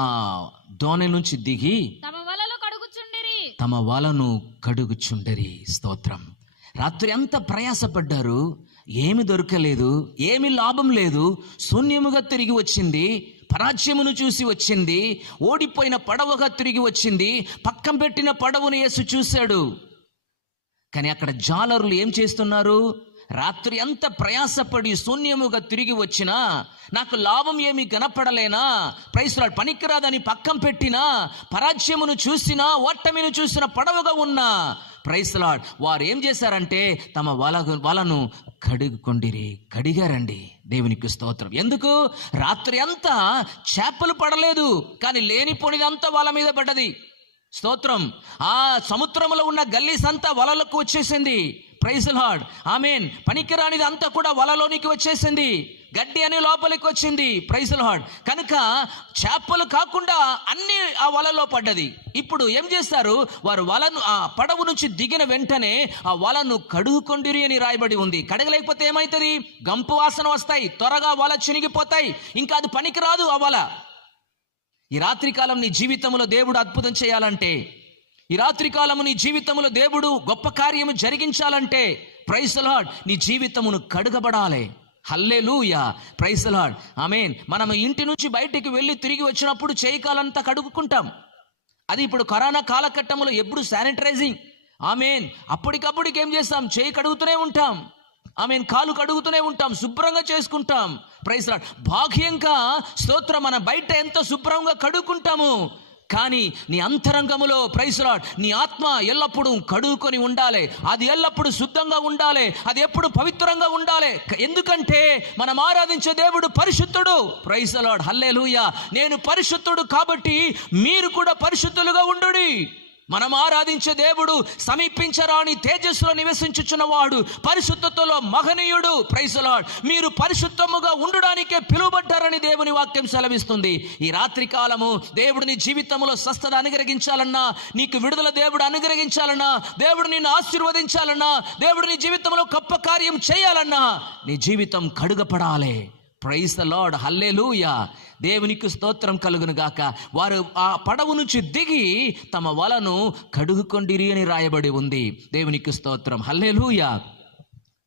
దోణె నుంచి దిగి తమ వలను కడుగుచుండరి. స్తోత్రం. రాత్రి అంతా ప్రయాసపడ్డారు, ఏమి దొరకలేదు, ఏమి లాభం లేదు. శూన్యముగా తిరిగి వచ్చింది, పరాజయమును చూసి వచ్చింది, ఓడిపోయిన పడవగా తిరిగి వచ్చింది. పక్కన పెట్టిన పడవను యేసు చూశాడు. కానీ అక్కడ జాలరులు ఏం చేస్తున్నారు? రాత్రి అంతా ప్రయాసపడి శూన్యముగా తిరిగి వచ్చినా, నాకు లాభం ఏమి కనపడలేనా, ప్రైజ్ ది లార్డ్ పనికిరాదని పక్కన పెట్టినా, పరాజయమును చూసినా, ఓటమిని చూసిన పడవగా ఉన్నా, ప్రైజ్ ది లార్డ్ వారు ఏం చేశారంటే తమ వలను కడిగారండి. దేవునికి స్తోత్రం. ఎందుకు? రాత్రి అంతా చేపలు పడలేదు, కానీ లేనిపోనిదంతా వాళ్ళ మీద పడ్డది. స్తోత్రం. ఆ సముద్రంలో ఉన్న గల్లీస్ అంతా వలలకు వచ్చేసింది. ప్రైజ్ ది లార్డ్, ఆమేన్. పనికిరానిది అంతా కూడా వలలోనికి వచ్చేసింది, గడ్డి అని లోపలికి వచ్చింది. Praise the Lord. కనుక చేపలు కాకుండా అన్ని ఆ వలలో పడ్డది. ఇప్పుడు ఏం చేస్తారు? వారు వలను ఆ పడవు నుంచి దిగిన వెంటనే ఆ వలను కడుగుకొండిరి అని రాయబడి ఉంది. కడగలేకపోతే ఏమవుతుంది? గంపు వాసన వస్తాయి, త్వరగా వల చినిగిపోతాయి, ఇంకా అది పనికిరాదు ఆ వల. ఈ రాత్రికాలం నీ జీవితంలో దేవుడు అద్భుతం చేయాలంటే, ఈ రాత్రికాలము నీ జీవితంలో దేవుడు గొప్ప కార్యము జరిగించాలంటే, ప్రైజ్ ది లార్డ్, నీ జీవితమును కడుగబడాలి. హల్లెలూయా, ప్రైజ్ ది లార్డ్, ఆమేన్. మనం ఇంటి నుంచి బయటికి వెళ్ళి తిరిగి వచ్చినప్పుడు చేయి కాలంతా కడుగుకుంటాం. అది ఇప్పుడు కరోనా కాలఘట్టంలో ఎప్పుడు శానిటైజింగ్, ఆమేన్. అప్పటికప్పుడికి ఏం చేస్తాం, చేయి కడుగుతూనే ఉంటాం, ఆమేన్, కాలు కడుగుతూనే ఉంటాం, శుభ్రంగా చేసుకుంటాం. Praise the lord. భాగ్యంగా స్తోత్రం, మన బయట ఎంత శుభ్రంగా కడుక్కుంటాము, కానీ నీ అంతరంగములో ప్రైజ్ ది లార్డ్ నీ ఆత్మ ఎల్లప్పుడూ కడుగుకొని ఉండాలి. అది ఎల్లప్పుడూ శుద్ధంగా ఉండాలి, అది ఎప్పుడు పవిత్రంగా ఉండాలి. ఎందుకంటే మనం ఆరాధించే దేవుడు పరిశుద్ధుడు. ప్రైజ్ ది లార్డ్, హల్లెలూయా. నేను పరిశుద్ధుడు కాబట్టి మీరు కూడా పరిశుద్ధులుగా ఉండుడి. మనం ఆరాధించే దేవుడు సమీపించరాని తేజస్సులో నివసించుచున్నవాడు, పరిశుద్ధతలో మహనీయుడు. Praise the Lord. మీరు పరిశుద్ధముగా ఉండడానికే పిలువబడ్డారని దేవుని వాక్యం సెలవిస్తుంది. ఈ రాత్రి కాలము దేవుడు నీ జీవితంలో స్వస్థత అనుగ్రహించాలన్నా, నీకు విడుదల దేవుడు అనుగ్రహించాలన్నా, దేవుడు నిన్ను ఆశీర్వదించాలన్నా, దేవుడు నీ జీవితంలో గొప్ప కార్యం చేయాలన్నా, నీ జీవితం కడుగపడాలి. ప్రైజ్ ది లార్డ్, హల్లెలూయా. దేవునికి స్తోత్రం కలుగును గాక. వారు ఆ పడవ నుంచి దిగి తమ వలను కడుగుకొండిరి అని రాయబడి ఉంది. దేవునికి స్తోత్రం, హల్లెలూయా.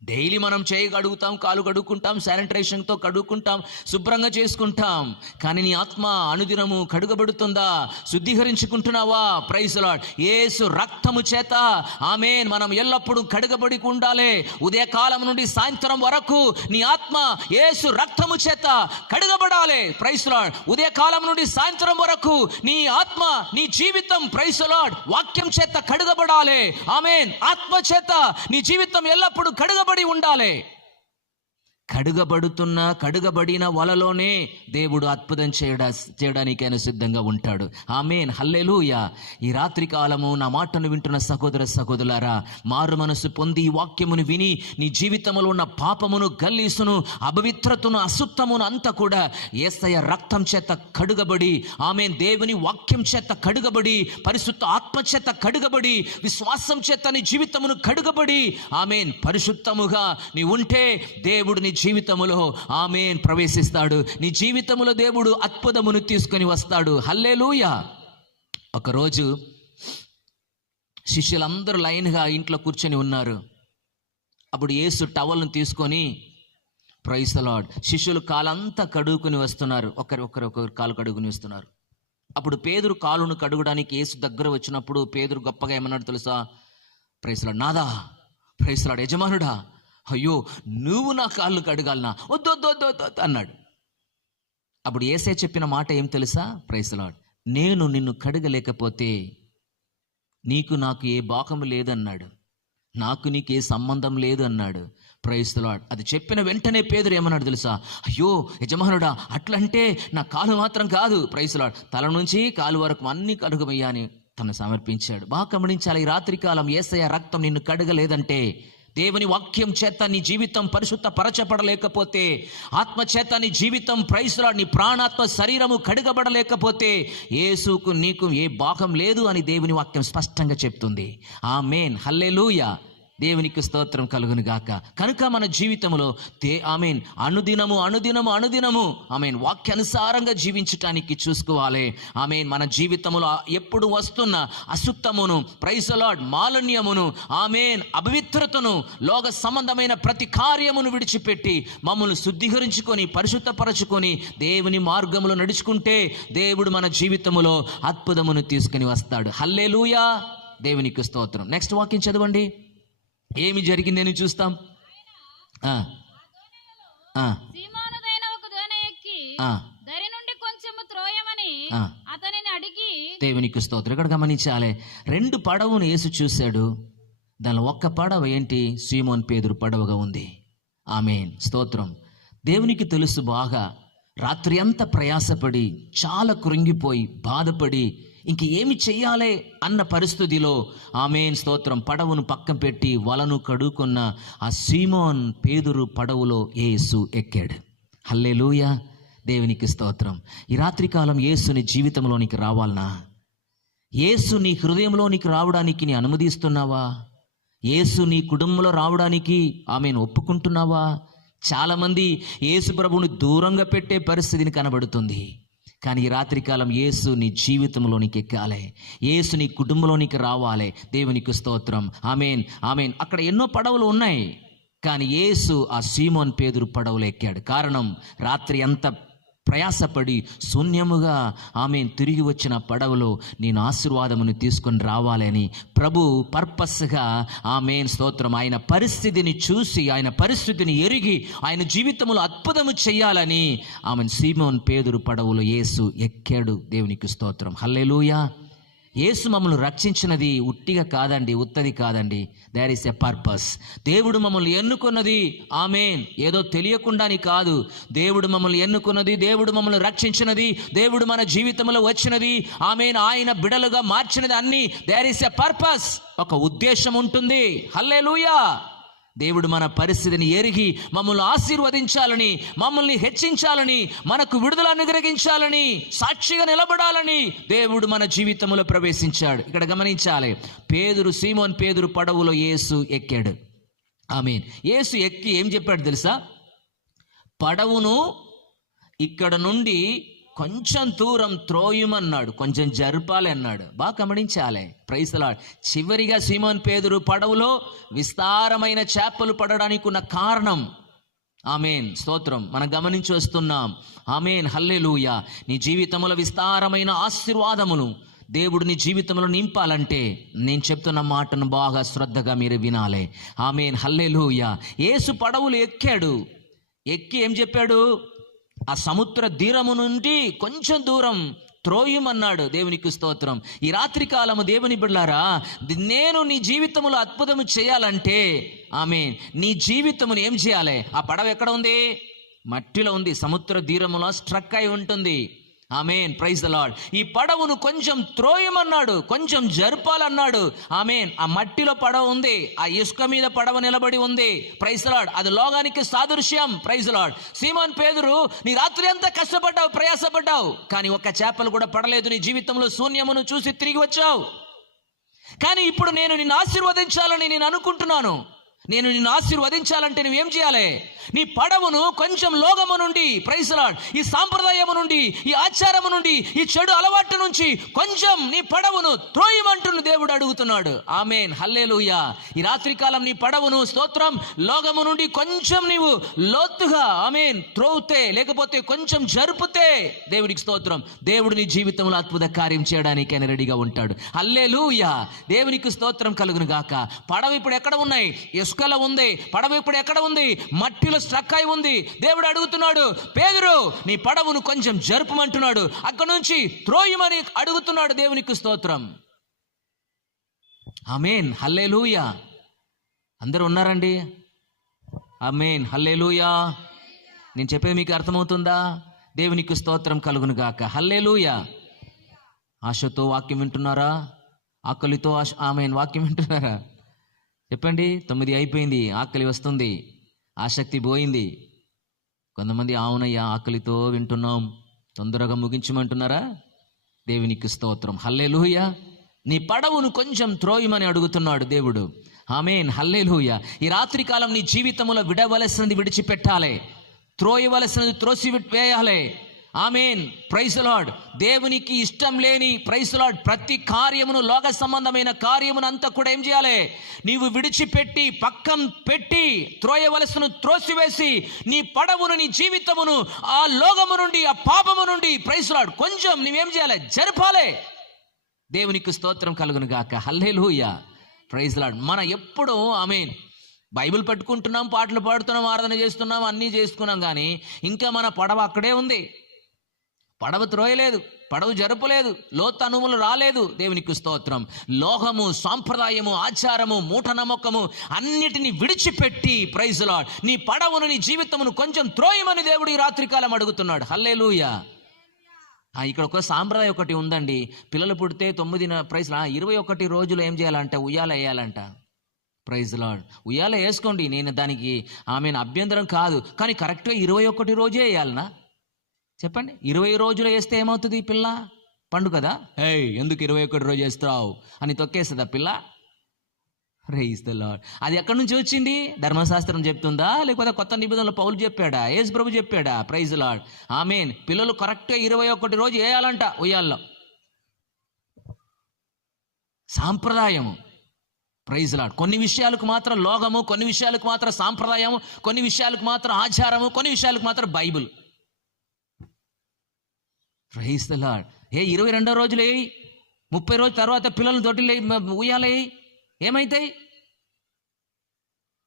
డైలీ మనం చేయి కడుగుతాం, కాలు కడుక్కుంటాం, శానిటైజేషన్తో కడుక్కుంటాం, శుభ్రంగా చేసుకుంటాం. కానీ నీ ఆత్మ అనుదినము కడుగబడుతుందా? శుద్ధీకరించుకుంటున్నావా? Praise the Lord. యేసు రక్తము చేత ఆమేన్ మనం ఎల్లప్పుడూ కడుగబడి ఉండాలి. ఉదయకాలం నుండి సాయంత్రం వరకు నీ ఆత్మ యేసు రక్తము చేత కడుగబడాలి. Praise the lord. ఉదయకాలం నుండి సాయంత్రం వరకు నీ ఆత్మ, నీ జీవితం ప్రైజ్ ది లార్డ్ వాక్యం చేత కడుగబడాలి. ఆమేన్. ఆత్మ చేత నీ జీవితం ఎల్లప్పుడూ కడుగబడి ఉండాలి. కడుగబడిన వలలోనే దేవుడు అద్భుతం చేయడానికి ఆయన సిద్ధంగా ఉంటాడు. ఆమేన్, హల్లెలూయా. ఈ రాత్రి కాలము నా మాటను వింటున్న సహోదర సహోదరులారా, మారు మనసు పొంది ఈ వాక్యమును విని నీ జీవితంలో ఉన్న పాపమును, గల్లీసును, అపవిత్రతను, అశుద్ధమును అంతా కూడా యేసయ్య రక్తం చేత కడుగబడి, ఆమేన్, దేవుని వాక్యం చేత కడుగబడి, పరిశుద్ధ ఆత్మ చేత కడుగబడి, విశ్వాసం చేత నీ జీవితమును కడుగబడి, ఆమేన్, పరిశుద్ధముగా నీ ఉంటే దేవుడు నీ జీవితములో ఆమేన్ ప్రవేశిస్తాడు. నీ జీవితములో దేవుడు అద్భుతమును తీసుకొని వస్తాడు. హల్లెలూయా. ఒకరోజు శిష్యులందరూ లైన్గా ఇంట్లో కూర్చొని ఉన్నారు. అప్పుడు యేసు టవల్ను తీసుకొని ప్రైజ్ ది లార్డ్ శిష్యులు కాలంతా కడుగుకొని వస్తున్నారు. ఒకరు కాలు కడుగుని వస్తున్నారు. అప్పుడు పేతురు కాలును కడుగడానికి యేసు దగ్గర వచ్చినప్పుడు పేతురు గొప్పగా ఏమన్నాడు తెలుసా? ప్రైజ్ ది లార్డ్, నాదా, ప్రైజ్ ది లార్డ్, యజమానుడా, అయ్యో నువ్వు నా కాళ్ళు కడగాలనా, వద్దు అన్నాడు. అప్పుడు యేసే చెప్పిన మాట ఏం తెలుసా? ప్రైజ్ ది లార్డ్, నేను నిన్ను కడగలేకపోతే నీకు నాకు ఏ భాగము లేదన్నాడు, నాకు నీకు ఏ సంబంధం లేదు అన్నాడు. Praise the Lord. అది చెప్పిన వెంటనే పేతురు ఏమన్నాడు తెలుసా? అయ్యో యజమానుడా, అట్లంటే నా కాలు మాత్రం కాదు, ప్రైజ్ ది లార్డ్, తల నుంచి కాలు వరకు అన్ని కడుగమయ్యా అని తను సమర్పించాడు. బాగా గమనించాలి. ఈ రాత్రికాలం యేసయ్య రక్తం నిన్ను కడగలేదంటే, దేవుని వాక్యం చేత నీ జీవితం పరిశుద్ధ పరచబడలేకపోతే, ఆత్మ చేత నీ జీవితం ప్రైజ్ ది లార్డ్ నీ ప్రాణాత్మ శరీరము కడుగబడలేకపోతే యేసుకు నీకు ఏ భాగం లేదు అని దేవుని వాక్యం స్పష్టంగా చెప్తుంది. ఆమేన్, హల్లెలూయా. దేవునికి స్తోత్రం కలుగును గాక. కనుక మన జీవితంలో ఆమేన్ అనుదినము ఆమేన్ వాక్యానుసారంగా జీవించటానికి చూసుకోవాలి. ఆమేన్. మన జీవితంలో ఎప్పుడు వస్తున్న అశుద్ధమును, ప్రైజ్ ది లార్డ్ మాలిన్యమును, ఆమేన్ అపవిత్రతను, లోక సంబంధమైన ప్రతి కార్యమును విడిచిపెట్టి మమ్మల్ని శుద్ధీకరించుకొని పరిశుద్ధపరచుకొని దేవుని మార్గములో నడుచుకుంటే దేవుడు మన జీవితములో అద్భుతమును తీసుకుని వస్తాడు. హల్లెలూయా. దేవునికి స్తోత్రం. నెక్స్ట్ వాక్యం చదవండి. ఏమి జరిగిందని చూస్తాం. సీమోనుదైన ఒక దోణ ఎక్కి దరి నుండి కొంచెము త్రోయమని అతనిని అడిగి. దేవునికి స్తోత్రం. ఇక్కడ గమనించాలి, 2 పడవను యేసు చూశాడు. దానిలో ఒక్క పడవ ఏంటి? సీమోన్ పేతురు పడవగా ఉంది. ఆమేన్, స్తోత్రం. దేవునికి తెలుసు బాగా. రాత్రి అంతా ప్రయాసపడి చాలా కృంగిపోయి బాధపడి ఇంక ఏమి చెయ్యాలి అన్న పరిస్థితిలో ఆమేన్, స్తోత్రం, పడవను పక్కన పెట్టి వలను కడుక్కున్న ఆ సీమోన్ పేతురు పడవలో యేసు ఎక్కాడు. హల్లెలూయా. దేవునికి స్తోత్రం. ఈ రాత్రికాలం యేసు నీ జీవితంలోనికి రావాలనా? యేసు నీ హృదయంలోనికి రావడానికి నీ అనుమతిస్తున్నావా? యేసు నీ కుటుంబంలో రావడానికి ఆమెను ఒప్పుకుంటున్నావా? చాలామంది యేసు ప్రభువుని దూరంగా పెట్టే పరిస్థితిని కనబడుతుంది. కానీ ఈ రాత్రికాలం యేసు నీ జీవితంలోనికి ఎక్కాలి, యేసు నీ కుటుంబంలోనికి రావాలి. దేవునికి స్తోత్రం. ఆమేన్, ఆమేన్. అక్కడ ఎన్నో పడవలు ఉన్నాయి, కానీ యేసు ఆ సీమోన్ పేతురు పడవలు ఎక్కాడు. కారణం, రాత్రి అంతా ప్రయాసపడి శూన్యముగా ఆమెన్ తిరిగి వచ్చిన పడవలో నేను ఆశీర్వాదమును తీసుకొని రావాలని ప్రభు పర్పస్గా ఆమెన్ స్తోత్రం ఆయన పరిస్థితిని చూసి, ఆయన పరిస్థితిని ఎరిగి ఆయన జీవితంలో అద్భుతము చేయాలని ఆమెన్ సీమోన్ పేతురు పడవలో యేసు ఎక్కాడు. దేవునికి స్తోత్రం. హల్లెలూయా. యేసు మమ్మల్ని రక్షించినది ఉట్టిగా కాదండి, ఉత్తది కాదండి. There is a purpose. దేవుడు మమ్మల్ని ఎన్నుకున్నది ఆమేన్ ఏదో తెలియకుండాని కాదు. దేవుడు మమ్మల్ని ఎన్నుకున్నది, దేవుడు మమ్మల్ని రక్షించినది, దేవుడు మన జీవితంలో వచ్చినది ఆమేన్ ఆయన బిడలుగా మార్చినది అన్ని దేర్ ఈస్ ఎ పర్పస్. ఒక ఉద్దేశం ఉంటుంది. హల్లెలూయా. దేవుడు మన పరిస్థితిని ఎరిగి మమ్మల్ని ఆశీర్వదించాలని, మమ్మల్ని హెచ్చించాలని, మనకు విడుదల అనుగ్రహించాలని, సాక్షిగా నిలబడాలని దేవుడు మన జీవితంలో ప్రవేశించాడు. ఇక్కడ గమనించాలి, పేతురు సీమోన్ పేతురు పడవలో యేసు ఎక్కాడు. ఆమేన్. యేసు ఎక్కి ఏం చెప్పాడు తెలుసా? పడవును ఇక్కడ నుండి కొంచెం దూరం త్రోయమన్నాడు, కొంచెం జరపాలి అన్నాడు. బాగా గమనించాలి. Praise the Lord. చివరిగా సీమోన్ పేతురు పడవలో విస్తారమైన చేపలు పడడానికి ఉన్న కారణం ఆమేన్ స్తోత్రం మనం గమనించి వస్తున్నాం. ఆమేన్ హల్లెలూయా. నీ జీవితంలో విస్తారమైన ఆశీర్వాదమును దేవుడు నీ జీవితంలో నింపాలంటే నేను చెప్తున్న మాటను బాగా శ్రద్ధగా మీరు వినాలి. ఆమేన్ హల్లెలూయా. యేసు పడవలు ఎక్కాడు. ఎక్కి ఏం చెప్పాడు? ఆ సముద్ర తీరము నుండి కొంచెం దూరం త్రోయమన్నాడు. దేవునికి స్తోత్రం. ఈ రాత్రి కాలము దేవుని బిడ్డలారా, నేను నీ జీవితంలో అద్భుతము చేయాలంటే ఆమేన్ నీ జీవితమును ఏం చేయాలి? ఆ పడవ ఎక్కడ ఉంది? మట్టిలో ఉంది. సముద్ర తీరములో స్ట్రక్ అయి ఉంటుంది. ఆమేన్ ప్రైజ్ ది లార్డ్. ఈ పడవను కొంచెం త్రోయమన్నాడు, కొంచెం జరపాలన్నాడు. ఆమేన్. ఆ మట్టిలో పడవ ఉంది, ఆ ఇసుక మీద పడవ నిలబడి ఉంది. Praise the Lord. అది లోకానికి సాదృశ్యం. Praise the lord. సీమోన్ పేతురు, నీ రాత్రి అంతా కష్టపడ్డావు, ప్రయాసపడ్డావు, కానీ ఒక్క చేపలు కూడా పడలేదు. నీ జీవితంలో శూన్యమును చూసి తిరిగి వచ్చావు. కానీ ఇప్పుడు నేను నిన్ను ఆశీర్వదించాలని నేను అనుకుంటున్నాను. నేను నిన్ను ఆశీర్వదించాలంటే నువ్వేం చేయాలి? నీ పడవను కొంచెం లోకము నుండి, ప్రైజ్ ది లార్డ్, ఈ సాంప్రదాయము నుండి, ఈ ఆచారము నుండి, ఈ చెడు అలవాటు నుంచి కొంచెం నీ పడవను త్రోయమంటున్న దేవుడు అడుగుతున్నాడు. ఆమేన్ హల్లెలూయా. ఈ రాత్రికాలం నీ పడవను స్తోత్రం లోకము నుండి కొంచెం నీవు లోతుగా ఆమేన్ త్రోవుతే, లేకపోతే కొంచెం జరుపుతే దేవుడికి స్తోత్రం, దేవుడు నీ జీవితంలో అద్భుత కార్యం చేయడానికి ఆయన రెడీగా ఉంటాడు. హల్లెలూయా. దేవునికి స్తోత్రం కలుగును గాక. పడవ ఇప్పుడు ఎక్కడ ఉన్నాయి? ఇసుకలో ఉంది. పడవ ఇప్పుడు ఎక్కడ ఉంది? మట్టిలో స్ట్రక్ అయి ఉంది. దేవుడు అడుగుతున్నాడు, పేతురు నీ పడవను కొంచెం జరుపమంటున్నాడు, అక్కడ నుంచి త్రోయమని అడుగుతున్నాడు. దేవునికి స్తోత్రం. ఆమేన్ హల్లెలూయా. అందరూ ఉన్నారండి? ఆమేన్ హల్లెలూయా. నేను చెప్పేది మీకు అర్థమవుతుందా? దేవునికి స్తోత్రం కలుగును గాక. హల్లెలూయా. ఆశతో వాక్యం వింటున్నారా? ఆకలితో ఆమేన్ వాక్యం వింటున్నారా? చెప్పండి. 9 అయిపోయింది, ఆకలి వస్తుంది, ఆసక్తి పోయింది. కొంతమంది అవునయ్యా ఆకలితో వింటున్నాం, తొందరగా ముగించమంటున్నారా? దేవునికి స్తోత్రం. హల్లెలూయా. నీ పడవను కొంచెం త్రోయమని అడుగుతున్నాడు దేవుడు. ఆమేన్ హల్లెలూయా. ఈ రాత్రికాలం నీ జీవితంలో విడవలసినది విడిచిపెట్టాలి, త్రోయవలసినది త్రోసి వేయాలి. ఆమేన్ ప్రైజ్ ది లార్డ్. దేవునికి ఇష్టం లేని ప్రైజ్ ది లార్డ్ ప్రతి కార్యమును, లోక సంబంధమైన కార్యమును అంతా కూడా ఏం చేయాలి? నీవు విడిచిపెట్టి పక్కం పెట్టి త్రోయవలసిన త్రోసివేసి నీ పడవును, నీ జీవితమును ఆ లోకము నుండి, ఆ పాపము నుండి ప్రైజ్ ది లార్డ్ కొంచెం నీవేం చేయాలి? జరపాలి. దేవునికి స్తోత్రం కలుగును గాక. హల్లెలూయా. Praise the Lord. మన ఎప్పుడు ఆమేన్ బైబిల్ పెట్టుకుంటున్నాం, పాటలు పాడుతున్నాం, ఆరాధన చేస్తున్నాం, అన్నీ చేసుకున్నాం, కానీ ఇంకా మన పడవ అక్కడే ఉంది. పడవ త్రోయలేదు, పడవ జరపలేదు, లోతు అనుములు రాలేదు. దేవునికి స్తోత్రం. లోకము, సాంప్రదాయము, ఆచారము, మూఢనమ్మకము అన్నిటిని విడిచిపెట్టి ప్రైజ్ ది లార్డ్ నీ పడవను, నీ జీవితమును కొంచెం త్రోయమని దేవుడు ఈ రాత్రికాలం అడుగుతున్నాడు. హల్లెలూయా. ఇక్కడ ఒక సాంప్రదాయం ఒకటి ఉందండి. పిల్లలు పుడితే 21 రోజులు ఏం చేయాలంటే ఉయ్యాల వేయాలంట. Praise the lord. ఉయ్యాల వేసుకోండి, నేను దానికి ఆమెను అభ్యంతరం కాదు, కానీ కరెక్ట్గా 21 రోజే వేయాలనా? చెప్పండి. 20 రోజులు వేస్తే ఏమవుతుంది? పిల్ల పండు కదా. ఎందుకు 21 రోజు వేస్తావు అని తొక్కేస్తుందా పిల్ల? Praise the Lord. అది ఎక్కడి నుంచి వచ్చింది? ధర్మశాస్త్రం చెప్తుందా, లేకపోతే కొత్త నిబంధనలో పౌలు చెప్పాడా, యేసు ప్రభు చెప్పాడా? Praise the Lord. ఆమేన్. పిల్లలు కరెక్ట్గా 21 రోజు వేయాలంట ఉయ్యాల్లో. సాంప్రదాయము. Praise the Lord. కొన్ని విషయాలకు మాత్రం లోగము, కొన్ని విషయాలకు మాత్రం సాంప్రదాయము, కొన్ని విషయాలకు మాత్రం ఆచారము, కొన్ని విషయాలకు మాత్రం బైబిల్. Praise the Lord. 22వ రోజులు 30 రోజుల తర్వాత పిల్లల్ని దొడ్డిలో ఉయ్యాలి, ఏమైతాయి?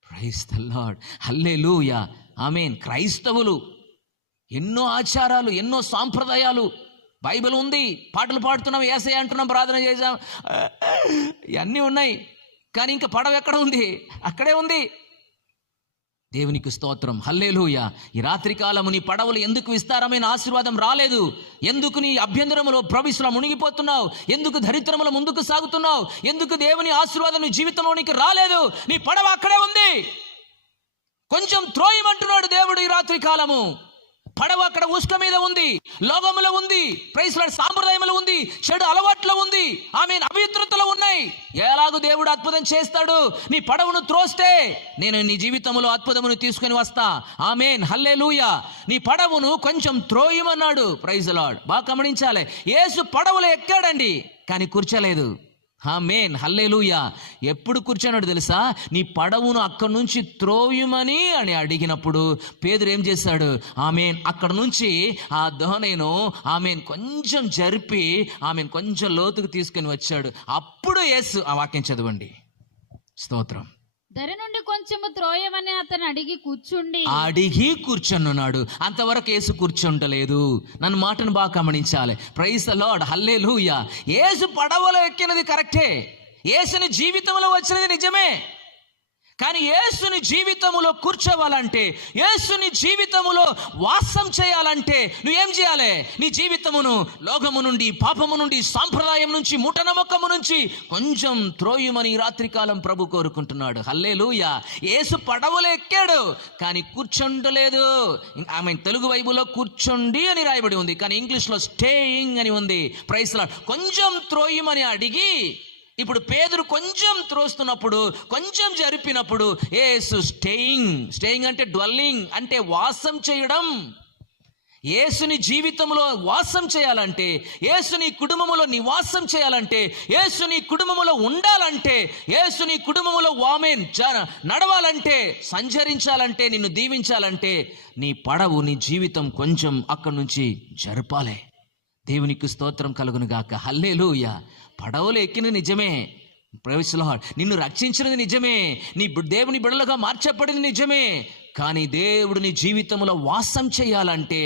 Praise the Lord. హల్లెలూయా. ఆమేన్. క్రైస్తవులు ఎన్నో ఆచారాలు, ఎన్నో సాంప్రదాయాలు, బైబిల్ ఉంది, పాటలు పాడుతున్నాం, యేసయ్య అంటున్నాం, ప్రార్థన చేసాం, ఇవన్నీ ఉన్నాయి. కానీ ఇంకా పడవ ఎక్కడ ఉంది? అక్కడే ఉంది. దేవునికి స్తోత్రం. హల్లెలూయా. ఈ రాత్రి కాలము నీ పడవలు ఎందుకు విస్తారమైన ఆశీర్వాదం రాలేదు? ఎందుకు నీ అభ్యంతరములో ప్రవేశంలో మునిగిపోతున్నావు? ఎందుకు దరిద్రములో ముందుకు సాగుతున్నావు? ఎందుకు దేవుని ఆశీర్వాదం నీ జీవితంలోనికి రాలేదు? నీ పడవ అక్కడే ఉంది. కొంచెం త్రోయమంటున్నాడు దేవుడు ఈ రాత్రి కాలము. పడవ అక్కడ ఉష్క మీద ఉంది, లోకములో ఉంది, ప్రైజ్ లార్డ్, సాంప్రదాయంలో ఉంది, చెడు అలవాట్లో ఉంది, ఆమేన్, అపవిత్రతలో ఉన్నాయి. ఎలాగూ దేవుడు అద్భుతం చేస్తాడు. నీ పడవను త్రోస్తే నేను నీ జీవితంలో అద్భుతమును తీసుకొని వస్తా. ఆమేన్. హల్లెలూయా. నీ పడవను కొంచెం త్రోయమన్నాడు. Praise lord. బాగా గమనించాలి. యేసు పడవలో ఎక్కాడండి, కానీ కూర్చోలేదు. ఆమేన్. హల్లెలూయా. ఎప్పుడు కూర్చున్నాడు తెలుసా? నీ పడవును అక్కడి నుంచి త్రోయుమని అని అడిగినప్పుడు పేతురు ఏం చేశాడు? ఆమేన్, అక్కడ నుంచి ఆ దోణిను ఆమేన్ కొంచెం జరిపి ఆమేన్ కొంచెం లోతుకు తీసుకొని వచ్చాడు. అప్పుడు యేసు, ఆ వాక్యం చదవండి. స్తోత్రం. దరి నుండి కొంచెము త్రోయమని అతను అడిగి కూర్చున్నాడు. అంతవరకు యేసు కూర్చుంటలేదు. నన్ను మాటను బాగా గమనించాలి. Praise the Lord. హల్లెలూయా. యేసు పడవలో ఎక్కినది కరెక్టే, యేసుని జీవితంలో వచ్చినది నిజమే. కానీ యేసుని జీవితములో కూర్చోవాలంటే, యేసుని జీవితములో వాసం చేయాలంటే నువ్వేం చేయాలి? నీ జీవితమును లోకము నుండి, పాపము నుండి, సాంప్రదాయం నుంచి, మూఢనమ్మకము నుంచి కొంచెం త్రోయుమని రాత్రికాలం ప్రభు కోరుకుంటున్నాడు. హల్లెలూయా. యేసు పడవలో ఎక్కాడు, కానీ కూర్చుండలేదు. ఆమె తెలుగు బైబిల్లో కూర్చోండి అని రాయబడి ఉంది, కానీ ఇంగ్లీష్లో స్టేయింగ్ అని ఉంది. Praise Lord. కొంచెం త్రోయుమని అడిగి, ఇప్పుడు పేతురు కొంచెం త్రోస్తున్నప్పుడు, కొంచెం జరిపినప్పుడు యేసు స్టేయింగ్ అంటే డ్వెల్లింగ్, అంటే వాసం చేయడం. యేసుని జీవితంలో వాసం చేయాలంటే, యేసుని కుటుంబములో నివాసం చేయాలంటే, యేసుని కుటుంబములో ఉండాలంటే, యేసుని కుటుంబములో ఆమేన్ నడవాలంటే, సంచరించాలంటే, నిన్ను దీవించాలంటే నీ పడవు, నీ జీవితం కొంచెం అక్కడి నుంచి జరపాలి. దేవునికి స్తోత్రం కలుగును గాక. హల్లెలూయా. పడవలు ఎక్కినది నిజమే. Praise Lord. నిన్ను రక్షించినది నిజమే. నీ దేవుని బిడ్డలుగా మార్చబడింది నిజమే. కానీ దేవుడు నీ జీవితంలో వాసం చేయాలంటే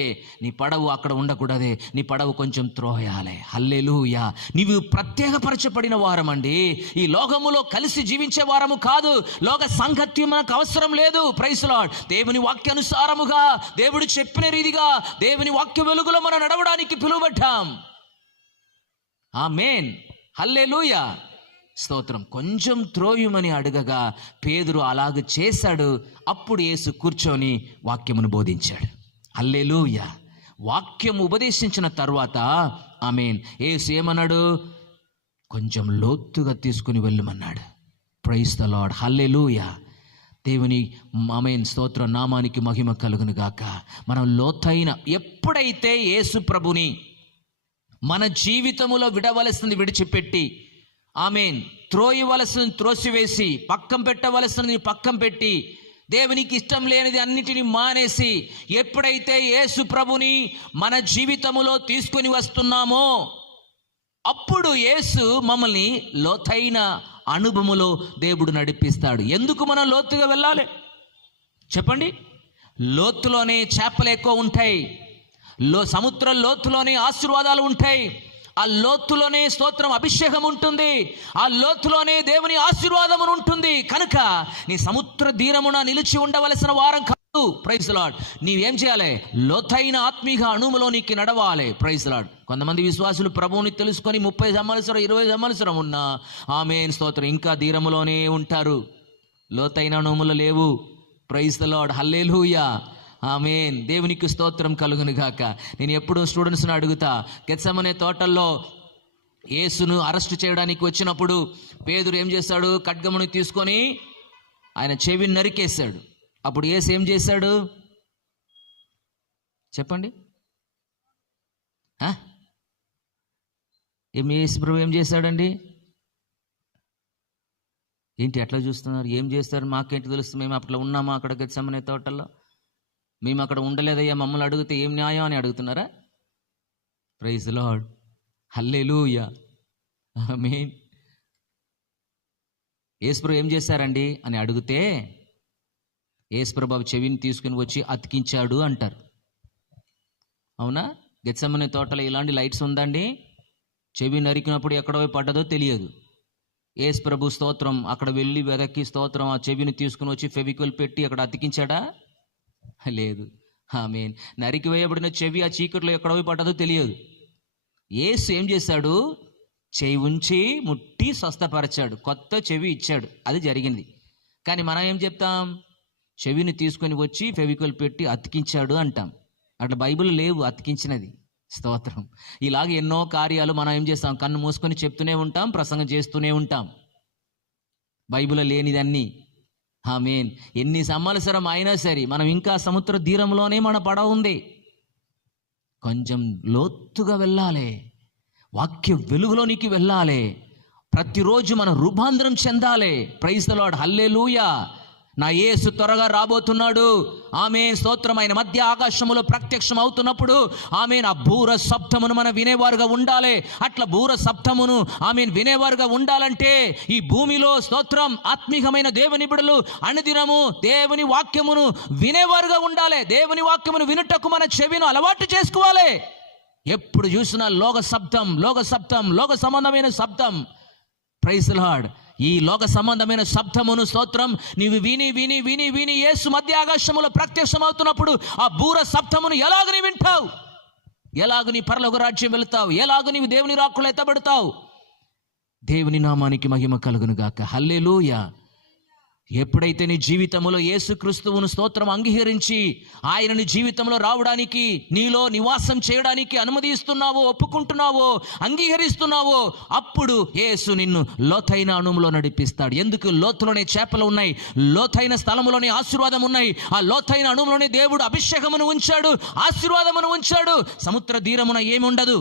నీ పడవు అక్కడ ఉండకూడదే. నీ పడవు కొంచెం త్రోయాలి. హల్లెలూయా. నీవు ప్రత్యేకపరచబడిన వారమండి. ఈ లోకములో కలిసి జీవించే వారము కాదు. లోక సాంగత్యం మనకు అవసరం లేదు. Praise Lord. దేవుని వాక్యానుసారముగా, దేవుడు చెప్పిన రీతిగా, దేవుని వాక్య వెలుగులో మనం నడవడానికి పిలువబడ్డాం. ఆమేన్. హల్లెలూయా. స్తోత్రం. కొంచెం త్రోయుమని అడగగా పేతురు అలాగ చేశాడు. అప్పుడు యేసు కూర్చొని వాక్యమును బోధించాడు. హల్లెలూయా. వాక్యం ఉపదేశించిన తర్వాత ఆమేన్, యేసు ఏమన్నాడు? కొంచెం లోతుగా తీసుకుని వెళ్ళమన్నాడు. Praise the Lord. హల్లెలూయా. దేవుని ఆమేన్ స్తోత్ర నామానికి మహిమ కలుగును గాక. మనం లోతైన, ఎప్పుడైతే యేసు ప్రభుని మన జీవితములో విడవలసింది విడిచిపెట్టి, ఆమేన్, త్రోయవలసింది త్రోసివేసి, పక్కం పెట్టవలసినది పక్కం పెట్టి, దేవునికి ఇష్టం లేనిది అన్నిటినీ మానేసి, ఎప్పుడైతే యేసు ప్రభుని మన జీవితములో తీసుకొని వస్తున్నామో అప్పుడు యేసు మమ్మల్ని లోతైన అనుభవములో దేవుడు నడిపిస్తాడు. ఎందుకు మనం లోతుగా వెళ్ళాలి చెప్పండి? లోతులోనే చేపలు ఎక్కువ ఉంటాయి. సముద్ర లోతులోనే ఆశీర్వాదాలు ఉంటాయి. ఆ లోతులోనే స్తోత్రం అభిషేకం ఉంటుంది. ఆ లోతులోనే దేవుని ఆశీర్వాదం ఉంటుంది. కనుక నీ సముద్ర తీరమున నిలిచి ఉండవలసిన వారం కాదు. Praise Lord. నీవేం చేయాలి? లోతైన ఆత్మీయ అణువులోనికి నడవాలి. Praise Lord. కొంతమంది విశ్వాసులు ప్రభువుని తెలుసుకొని 30 సంవత్సరం 20 సంవత్సరం ఉన్నా ఆమేన్ స్తోత్రం ఇంకా తీరములోనే ఉంటారు. లోతైన అణువులు లేవు. Praise the Lord. హల్లెలూయా. ఆమేన్. దేవునికి స్తోత్రం కలుగును గాక. నేను ఎప్పుడూ స్టూడెంట్స్ని అడుగుతా, గెత్సెమనే తోటల్లో యేసును అరెస్ట్ చేయడానికి వచ్చినప్పుడు పేతురు ఏం చేశాడు? ఖడ్గమును తీసుకొని ఆయన చెవిని నరికేశాడు. అప్పుడు యేసు ఏం చేశాడు చెప్పండి? యేసు ప్రభు ఏం చేశాడండి? ఏంటి అట్లా చూస్తున్నారు? ఏం చేస్తారు? మాకేంటి తెలుసు? మేము అట్లా ఉన్నామా అక్కడ గెత్సేమనే తోటల్లో? మేము అక్కడ ఉండలేదయ్యా, మమ్మల్ని అడిగితే ఏం న్యాయం అని అడుగుతున్నారా? ప్రైజ్ ది లార్డ్, హల్లెలూయా, ఆమేన్. యేసుప్రభు ఏం చేశారండి అని అడిగితే యేసుప్రభు చెవిని తీసుకుని వచ్చి అతికించాడు అంటారు. అవునా? గెత్సేమనే తోటలో ఇలాంటి లైట్స్ ఉందండి. చెవి నరికినప్పుడు ఎక్కడో పడ్డదో తెలియదు. యేసుప్రభు స్తోత్రం అక్కడ వెళ్ళి వెదక్కి స్తోత్రం ఆ చెవిని తీసుకుని వచ్చి ఫెవిక్విల్ పెట్టి అక్కడ అతికించాడా? లేదు. ఆమేన్. నరికి వేయబడిన చెవి ఆ చీకట్లో ఎక్కడో పడ్డదో తెలియదు. యేసు ఏం చేశాడు? చెవి ఉంచి ముట్టి స్వస్థపరిచాడు, కొత్త చెవి ఇచ్చాడు. అది జరిగింది. కానీ మనం ఏం చెప్తాం? చెవిని తీసుకొని వచ్చి ఫెవిక్విల్ పెట్టి అతికించాడు అంటాం. అట్లా బైబిల్ లేవు అతికించినది. స్తోత్రం. ఇలాగ ఎన్నో కార్యాలు మనం ఏం చేస్తాం? కన్ను మూసుకొని చెప్తూనే ఉంటాం, ప్రసంగం చేస్తూనే ఉంటాం, బైబిల్ లేనిదన్నీ. ఆమేన్. ఎన్ని సంవత్సరం అయినా సరే మనం ఇంకా సముద్ర తీరంలోనే మన పడవ ఉంది. కొంచెం లోతుగా వెళ్ళాలి, వాక్య వెలుగులోనికి వెళ్ళాలి, ప్రతిరోజు మనం రూపాంతరం చెందాలి. ప్రైజ్ ది లార్డ్, హల్లెలూయా. నా యేసు త్వరగా రాబోతున్నాడు. ఆమేన్. స్తోత్రం. ఆయన మధ్య ఆకాశములో ప్రత్యక్షం అవుతున్నప్పుడు ఆమేన్ ఆ బూర శబ్దమును మనం వినేవారుగా ఉండాలి. అట్లా బూర శబ్దమును ఆమేన్ వినేవారుగా ఉండాలంటే ఈ భూమిలో స్తోత్రం ఆత్మీయమైన దేవుని బిడ్డలు అనుదినము దేవుని వాక్యమును వినేవారుగా ఉండాలి. దేవుని వాక్యమును వినుటకు మన చెవిను అలవాటు చేసుకోవాలి. ఎప్పుడు చూసినా లోక శబ్దం, లోక శబ్దం, లోక సంబంధమైన శబ్దం. Praise the Lord. ఈ లోక సంబంధమైన శబ్దమును స్తోత్రం నీవు విని విని విని విని యేసు మధ్య ఆకాశములో ప్రత్యక్షమవుతున్నప్పుడు ఆ బూర శబ్దమును ఎలాగ నీ వింటావు? ఎలాగ నీ పరలోక రాజ్యం వెళుతావు? ఎలాగ నీవు దేవుని రాకులు ఎత్తబడతావు? దేవుని నామానికి మహిమ కలుగును గాక. హల్లెలూయా. ఎప్పుడైతే నీ జీవితంలో యేసుక్రీస్తువును స్తోత్రం అంగీకరించి ఆయనని జీవితంలో రావడానికి, నీలో నివాసం చేయడానికి అనుమతిస్తున్నావో, ఒప్పుకుంటున్నావో, అంగీకరిస్తున్నావో, అప్పుడు యేసు నిన్ను లోతైన అణువులో నడిపిస్తాడు. ఎందుకు? లోతులోనే చేపలు ఉన్నాయి, లోతైన స్థలములోనే ఆశీర్వాదం ఉన్నాయి. ఆ లోతైన అణువులోనే దేవుడు అభిషేకమును ఉంచాడు, ఆశీర్వాదమును ఉంచాడు. సముద్ర తీరమున ఏమి ఉండదు,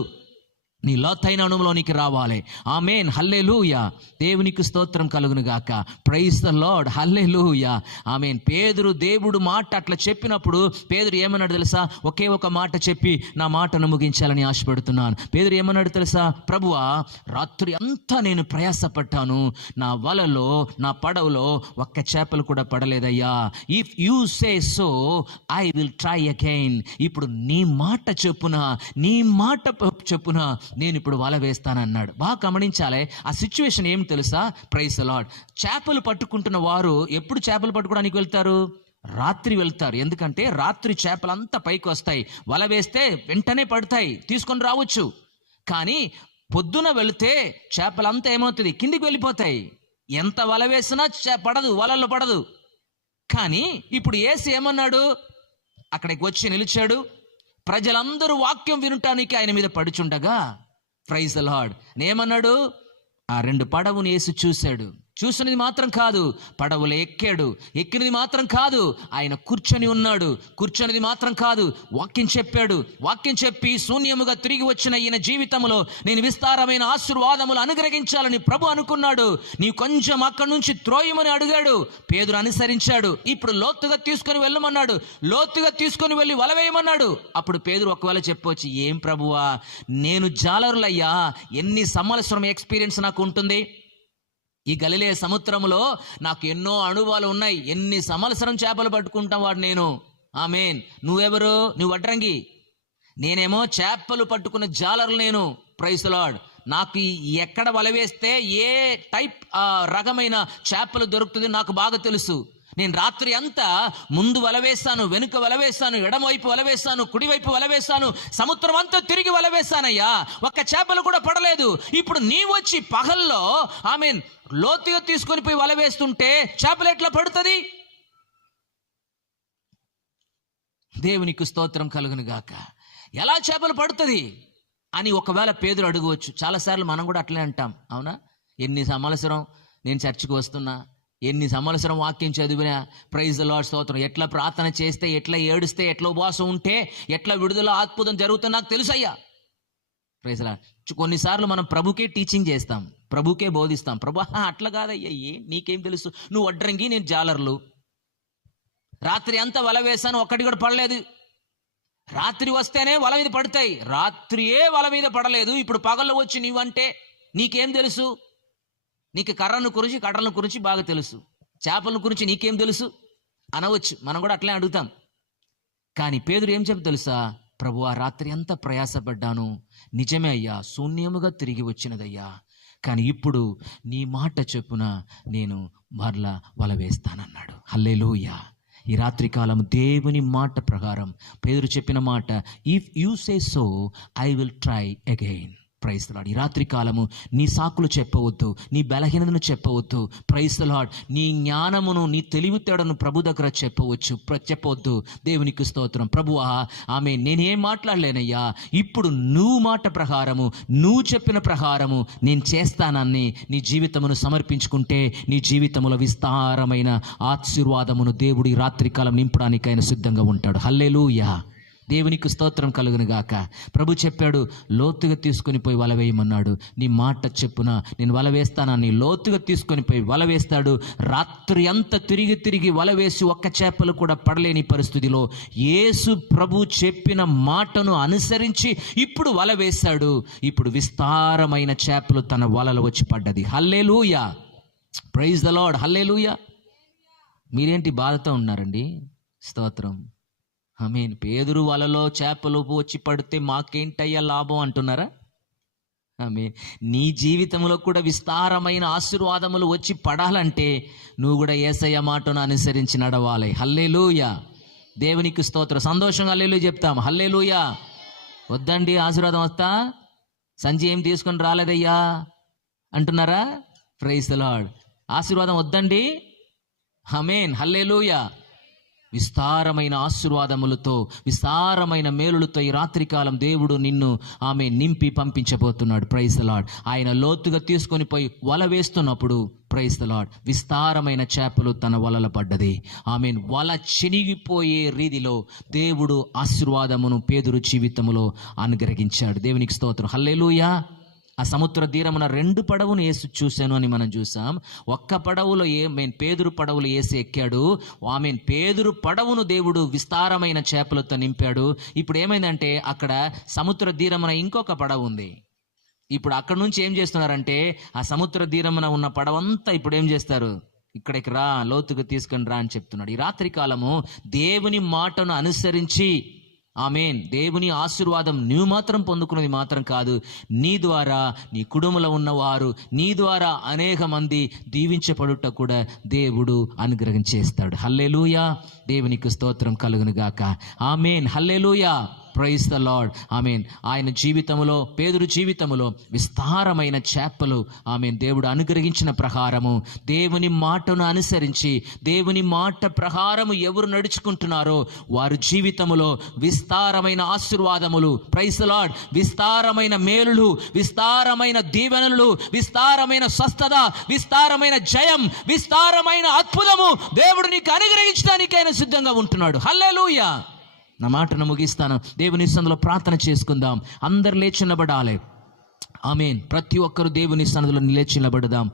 నీ లోతైన అణువులోనికి రావాలి. ఆమేన్. హల్లెలూయా. దేవునికి స్తోత్రం కలుగును గాక. ప్రైజ్ ద లార్డ్, హల్లెలూయా. ఆమేన్. పేతురు దేవుడు మాట అట్లా చెప్పినప్పుడు పేతురు ఏమన్నాడు తెలుసా? ఒకే ఒక మాట చెప్పి నా మాటను ముగించాలని ఆశపడుతున్నాను. పేతురు ఏమన్నాడు తెలుసా? ప్రభువా, రాత్రి అంతా నేను ప్రయాసపడ్డాను, నా వలలో నా పడవలో ఒక్క చేపలు కూడా పడలేదయ్యా. If you say so I will try again. ఇప్పుడు నీ మాట చెప్పున, నీ మాట చెప్పున నేను ఇప్పుడు వల వేస్తానన్నాడు. బాగా గమనించాలి. ఆ సిచ్యువేషన్ ఏం తెలుసా? Praise the Lord. చేపలు పట్టుకుంటున్న వారు ఎప్పుడు చేపలు పట్టుకోవడానికి వెళ్తారు? రాత్రి వెళ్తారు. ఎందుకంటే రాత్రి చేపలంతా పైకి వస్తాయి, వల వేస్తే వెంటనే పడతాయి, తీసుకొని రావచ్చు. కానీ పొద్దున వెళితే చేపలంతా ఏమవుతుంది? కిందికి వెళ్ళిపోతాయి. ఎంత వల వేసినా పడదు, వలల్లో పడదు. కానీ ఇప్పుడు యేసు ఏమన్నాడు? అక్కడికి వచ్చి నిలిచాడు. ప్రజలందరూ వాక్యం వినటానికి ఆయన మీద పడుచుండగా, ప్రైజ్ ది లార్డ్, ఏమన్నాడు? ఆ 2 పడవను యేసు చూశాడు. చూసినది మాత్రం కాదు, పడవలు ఎక్కాడు. ఎక్కినది మాత్రం కాదు, ఆయన కూర్చొని ఉన్నాడు. కూర్చొనిది మాత్రం కాదు, వాక్యం చెప్పాడు. వాక్యం చెప్పి శూన్యముగా తిరిగి వచ్చిన ఈయన జీవితంలో నేను విస్తారమైన ఆశీర్వాదములు అనుగ్రహించాలని ప్రభు అనుకున్నాడు. నీవు కొంచెం అక్కడి నుంచి త్రోయమని అడిగాడు. పేతురు అనుసరించాడు. ఇప్పుడు లోతుగా తీసుకొని వెళ్ళమన్నాడు. లోతుగా తీసుకొని వెళ్ళి వలవేయమన్నాడు. అప్పుడు పేతురు ఒకవేళ చెప్పవచ్చు, ఏం ప్రభువా, నేను జాలరులయ్యా, ఎన్ని సంవత్సరం ఎక్స్పీరియన్స్ నాకు ఉంటుంది ఈ గలిలయ సముద్రంలో, నాకు ఎన్నో అనుభవాలు ఉన్నాయి, ఎన్ని సంవత్సరం చేపలు పట్టుకుంటాం వాడు నేను. ఆమేన్. నువ్వెవరు? నువ్వు వడ్రంగి, నేనేమో చేపలు పట్టుకున్న జాలరు నేను. Praise the Lord. నాకు ఎక్కడ వల వేస్తే ఏ టైప్ రకమైన చేపలు దొరుకుతుంది నాకు బాగా తెలుసు. నేను రాత్రి అంతా ముందు వలవేశాను, వెనుక వలవేశాను, ఎడమవైపు వలవేశాను, కుడివైపు వలవేశాను, సముద్రం అంతా తిరిగి వలవేశానయ్యా, ఒక్క చేపలు కూడా పడలేదు. ఇప్పుడు నీ వచ్చి పగల్లో ఆమేన్ లోతుగా తీసుకొని పోయి వలవేస్తుంటే చేపలు ఎట్లా పడుతుంది? దేవునికి స్తోత్రం కలుగును గాక. ఎలా చేపలు పడుతుంది? అని ఒకవేళ పేతురు అడగవచ్చు. చాలాసార్లు మనం కూడా అట్లే అంటాం, అవునా? ఎన్ని సంవత్సరం నేను చర్చికి వస్తున్నా, ఎన్ని సంవత్సరం వాక్యం చదివినా, ప్రైజ్ ది లార్డ్ స్తోత్రం, ఎట్లా ప్రార్థన చేస్తే, ఎట్లా ఏడుస్తే, ఎట్లా ఉపవాసం ఉంటే, ఎట్లా విడుదల అద్భుతం జరుగుతుందో నాకు తెలుసయ్యా. Praise the lord. కొన్నిసార్లు మనం ప్రభుకే టీచింగ్ చేస్తాం, ప్రభుకే బోధిస్తాం. ప్రభు అట్లా కాదయ్యా, నీకేం తెలుసు, నువ్వు వడ్రంగి, నేను జాలర్లు. రాత్రి అంతా వల వేశాను, ఒక్కటి కూడా పడలేదు. రాత్రి వస్తేనే వల మీద పడతాయి, రాత్రియే వల మీద పడలేదు. ఇప్పుడు పగళ్ళు వచ్చి నీవంటే నీకేం తెలుసు? నీకు కర్రను గురించి, కర్రల గురించి బాగా తెలుసు, చేపల గురించి నీకేం తెలుసు అనవచ్చు. మనం కూడా అట్లే అడుగుతాం. కానీ పేతురు ఏం చెప్పి తెలుసా? ప్రభువా, రాత్రి అంతా ప్రయాసపడ్డాను, నిజమే అయ్యా, శూన్యముగా తిరిగి వచ్చినదయ్యా, కానీ ఇప్పుడు నీ మాట చొప్పున నేను మరలా వల వేస్తానన్నాడు. హల్లెలూయా. ఈ రాత్రి కాలం దేవుని మాట ప్రకారం పేతురు చెప్పిన మాట, if you say so I will try again. Praise the Lord. ఈ రాత్రి కాలము నీ సాకులు చెప్పవద్దు, నీ బలహీనతను చెప్పవద్దు. Praise the lord. నీ జ్ఞానమును, నీ తెలివితేడను ప్రభు దగ్గర చెప్పవద్దు. దేవునికి స్తోత్రం. ప్రభువా, ఆమె నేనేం మాట్లాడలేనయ్యా, ఇప్పుడు నువ్వు మాట ప్రకారము, నువ్వు చెప్పిన ప్రకారము నేను చేస్తానని నీ జీవితమును సమర్పించుకుంటే నీ జీవితములో విస్తారమైన ఆశీర్వాదమును దేవుడు ఈ రాత్రి కాలం నింపడానికి ఆయన సిద్ధంగా ఉంటాడు. హల్లెలూయా. దేవునికి స్తోత్రం కలుగును గాక. ప్రభు చెప్పాడు, లోతుగా తీసుకొని పోయి వల వేయమన్నాడు. నీ మాట చెప్పున నేను వల వేస్తానని లోతుగా తీసుకొని పోయి వల వేస్తాడు. రాత్రి అంతా తిరిగి వల వేసి ఒక్క చేపలు కూడా పడలేని పరిస్థితిలో యేసు ప్రభు చెప్పిన మాటను అనుసరించి ఇప్పుడు వల వేశాడు. ఇప్పుడు విస్తారమైన చేపలు తన వలలో వచ్చి పడ్డది. హల్లెలూయా. Praise the Lord. హల్లెలూయా. మీరేంటి బాధతో ఉన్నారండి? స్తోత్రం. ఆమేన్. పేతురు వలలో చేపలు వచ్చి పడితే మాకేంటయ్యా లాభం అంటున్నారా? ఆమేన్. నీ జీవితంలో కూడా విస్తారమైన ఆశీర్వాదములు వచ్చి పడాలంటే నువ్వు కూడా యేసయ్య మాటను అనుసరించి నడవాలి. హల్లెలూయా. దేవునికి స్తోత్రం. సంతోషంగా హల్లెలూయా చెప్తాం. హల్లెలూయా. వద్దండి ఆశీర్వాదం వస్తా, సంజయ్ ఏం తీసుకొని రాలేదయ్యా అంటున్నారా? Praise the Lord. ఆశీర్వాదం వద్దండి. ఆమేన్. హల్లెలూయా. విస్తారమైన ఆశీర్వాదములతో, విస్తారమైన మేలులతో ఈ రాత్రికాలం దేవుడు నిన్ను ఆమె నింపి పంపించబోతున్నాడు. Praise the lord. ఆయన లోతుగా తీసుకొని పోయి వల వేస్తున్నప్పుడు, ప్రైజ్ ది లార్డ్, విస్తారమైన చేపలు తన వలల పడ్డది. ఆమెన్. వల చెనిగిపోయే రీతిలో దేవుడు ఆశీర్వాదమును పేతురు జీవితములో అనుగ్రహించాడు. దేవునికి స్తోత్రం. హల్లెలూయా. ఆ సముద్ర తీరమున 2 పడవను యేసు చూశాను అని మనం చూసాం. ఒక్క పడవలో పేతురు పడవలు యేసు ఎక్కాడు. ఆమెన్. పేతురు పడవను దేవుడు విస్తారమైన చేపలతో నింపాడు. ఇప్పుడు ఏమైందంటే అక్కడ సముద్ర తీరమున ఇంకొక పడవ ఉంది. ఇప్పుడు అక్కడ నుంచి ఏం చేస్తున్నారంటే ఆ సముద్ర తీరమున ఉన్న పడవంతా ఇప్పుడు ఏం చేస్తారు, ఇక్కడికి రా, లోతుగా తీసుకొని రా అని చెప్తున్నాడు. ఈ రాత్రి కాలము దేవుని మాటను అనుసరించి, ఆమేన్, దేవుని ఆశీర్వాదం నువ్వు మాత్రం పొందుకున్నది మాత్రం కాదు, నీ ద్వారా నీ కుటుంబంలో ఉన్నవారు, నీ ద్వారా అనేక మంది దీవించబడుట కూడా దేవుడు అనుగ్రహం చేస్తాడు. హల్లెలూయా. దేవునికి స్తోత్రం కలుగును గాక. ఆమేన్. హల్లెలూయా. Praise the Lord. ఆమేన్. ఆయన జీవితంలో, పేతురు జీవితంలో విస్తారమైన చేపలు ఆమేన్ దేవుడు అనుగ్రహించిన ప్రకారము, దేవుని మాటను అనుసరించి, దేవుని మాట ప్రకారము ఎవరు నడుచుకుంటున్నారో వారి జీవితంలో విస్తారమైన ఆశీర్వాదములు, ప్రైజ్ ద లార్డ్, విస్తారమైన మేలులు, విస్తారమైన దీవెనలు, విస్తారమైన స్వస్థత, విస్తారమైన జయం, విస్తారమైన అద్భుతము దేవుడు నీకు అనుగ్రహించడానికి ఆయన సిద్ధంగా ఉంటున్నాడు. హల్లెలూయా. నా మాటను ముగిస్తాను. దేవుని సన్నిధిలో ప్రార్థన చేసుకుందాం. అందరు లేచి నిలబడాలి. ఆమేన్. ప్రతి ఒక్కరు దేవుని సన్నిధిలో లేచి నిలబడదాం.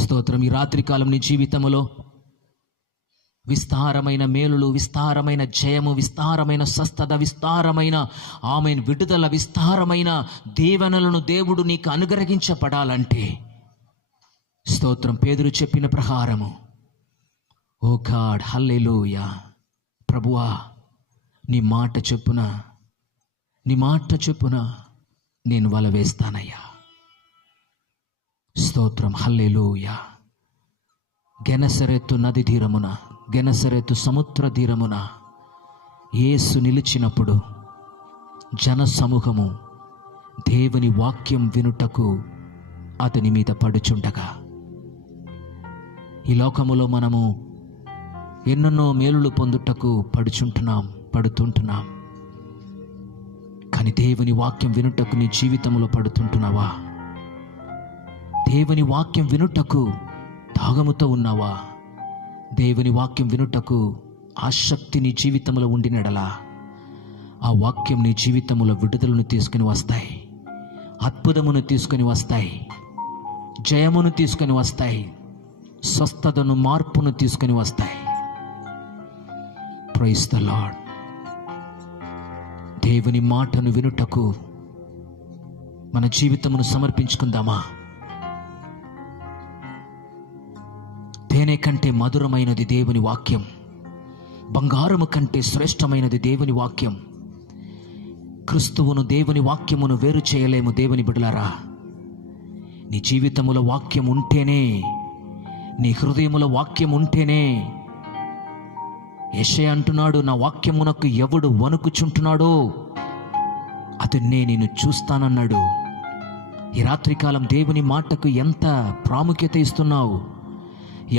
స్తోత్రం. ఈ రాత్రికాలం నీ జీవితంలో విస్తారమైన మేలులు, విస్తారమైన జయము, విస్తారమైన స్వస్థత, విస్తారమైన ఆమేన్ విడుదల, విస్తారమైన దీవెనలను దేవుడు నీకు అనుగ్రహించబడాలంటే, స్తోత్రం, పేతురు చెప్పిన ప్రకారము, ఓ గాడ్, హల్లెలూయా, ప్రభువా, నీ మాట చొప్పున నేను వల వేస్తానయ్యా. స్తోత్రం. హల్లెలూయా. గెనసరెతు నది తీరమున, గెనసరెతు సముద్ర తీరమున యేసు నిలిచినప్పుడు జన సమూహము దేవుని వాక్యం వినుటకు అతని మీద పడుచుండగా, ఈ లోకములో మనము ఎన్నెన్నో మేలులు పొందుటకు పడుతుంటున్నాం. కానీ దేవుని వాక్యం వినుటకు నీ జీవితంలో పడుతుంటున్నావా? దేవుని వాక్యం వినుటకు దాగముతో ఉన్నావా? దేవుని వాక్యం వినుటకు ఆసక్తి నీ జీవితంలో ఉండినడలా ఆ వాక్యం నీ జీవితంలో విడుదలను తీసుకుని వస్తాయి, అద్భుతమును తీసుకుని వస్తాయి, జయమును తీసుకుని వస్తాయి, స్వస్థతను, మార్పును తీసుకుని వస్తాయి. Praise the Lord. దేవుని మాటను వినుటకు మన జీవితమును సమర్పించుకుందామా? తేనె కంటే మధురమైనది దేవుని వాక్యం, బంగారము కంటే శ్రేష్టమైనది దేవుని వాక్యం. క్రీస్తువును, దేవుని వాక్యమును వేరు చేయలేము. దేవుని బిడ్డలారా, నీ జీవితములో వాక్యం ఉంటేనే, నీ హృదయములో వాక్యం ఉంటేనే, యెషయా అంటున్నాడు, నా వాక్యమునకు ఎవడు వణుకుచుంటున్నాడో అతన్నే నేను చూస్తానన్నాడు. ఈ రాత్రికాలం దేవుని మాటకు ఎంత ప్రాముఖ్యత ఇస్తున్నావు?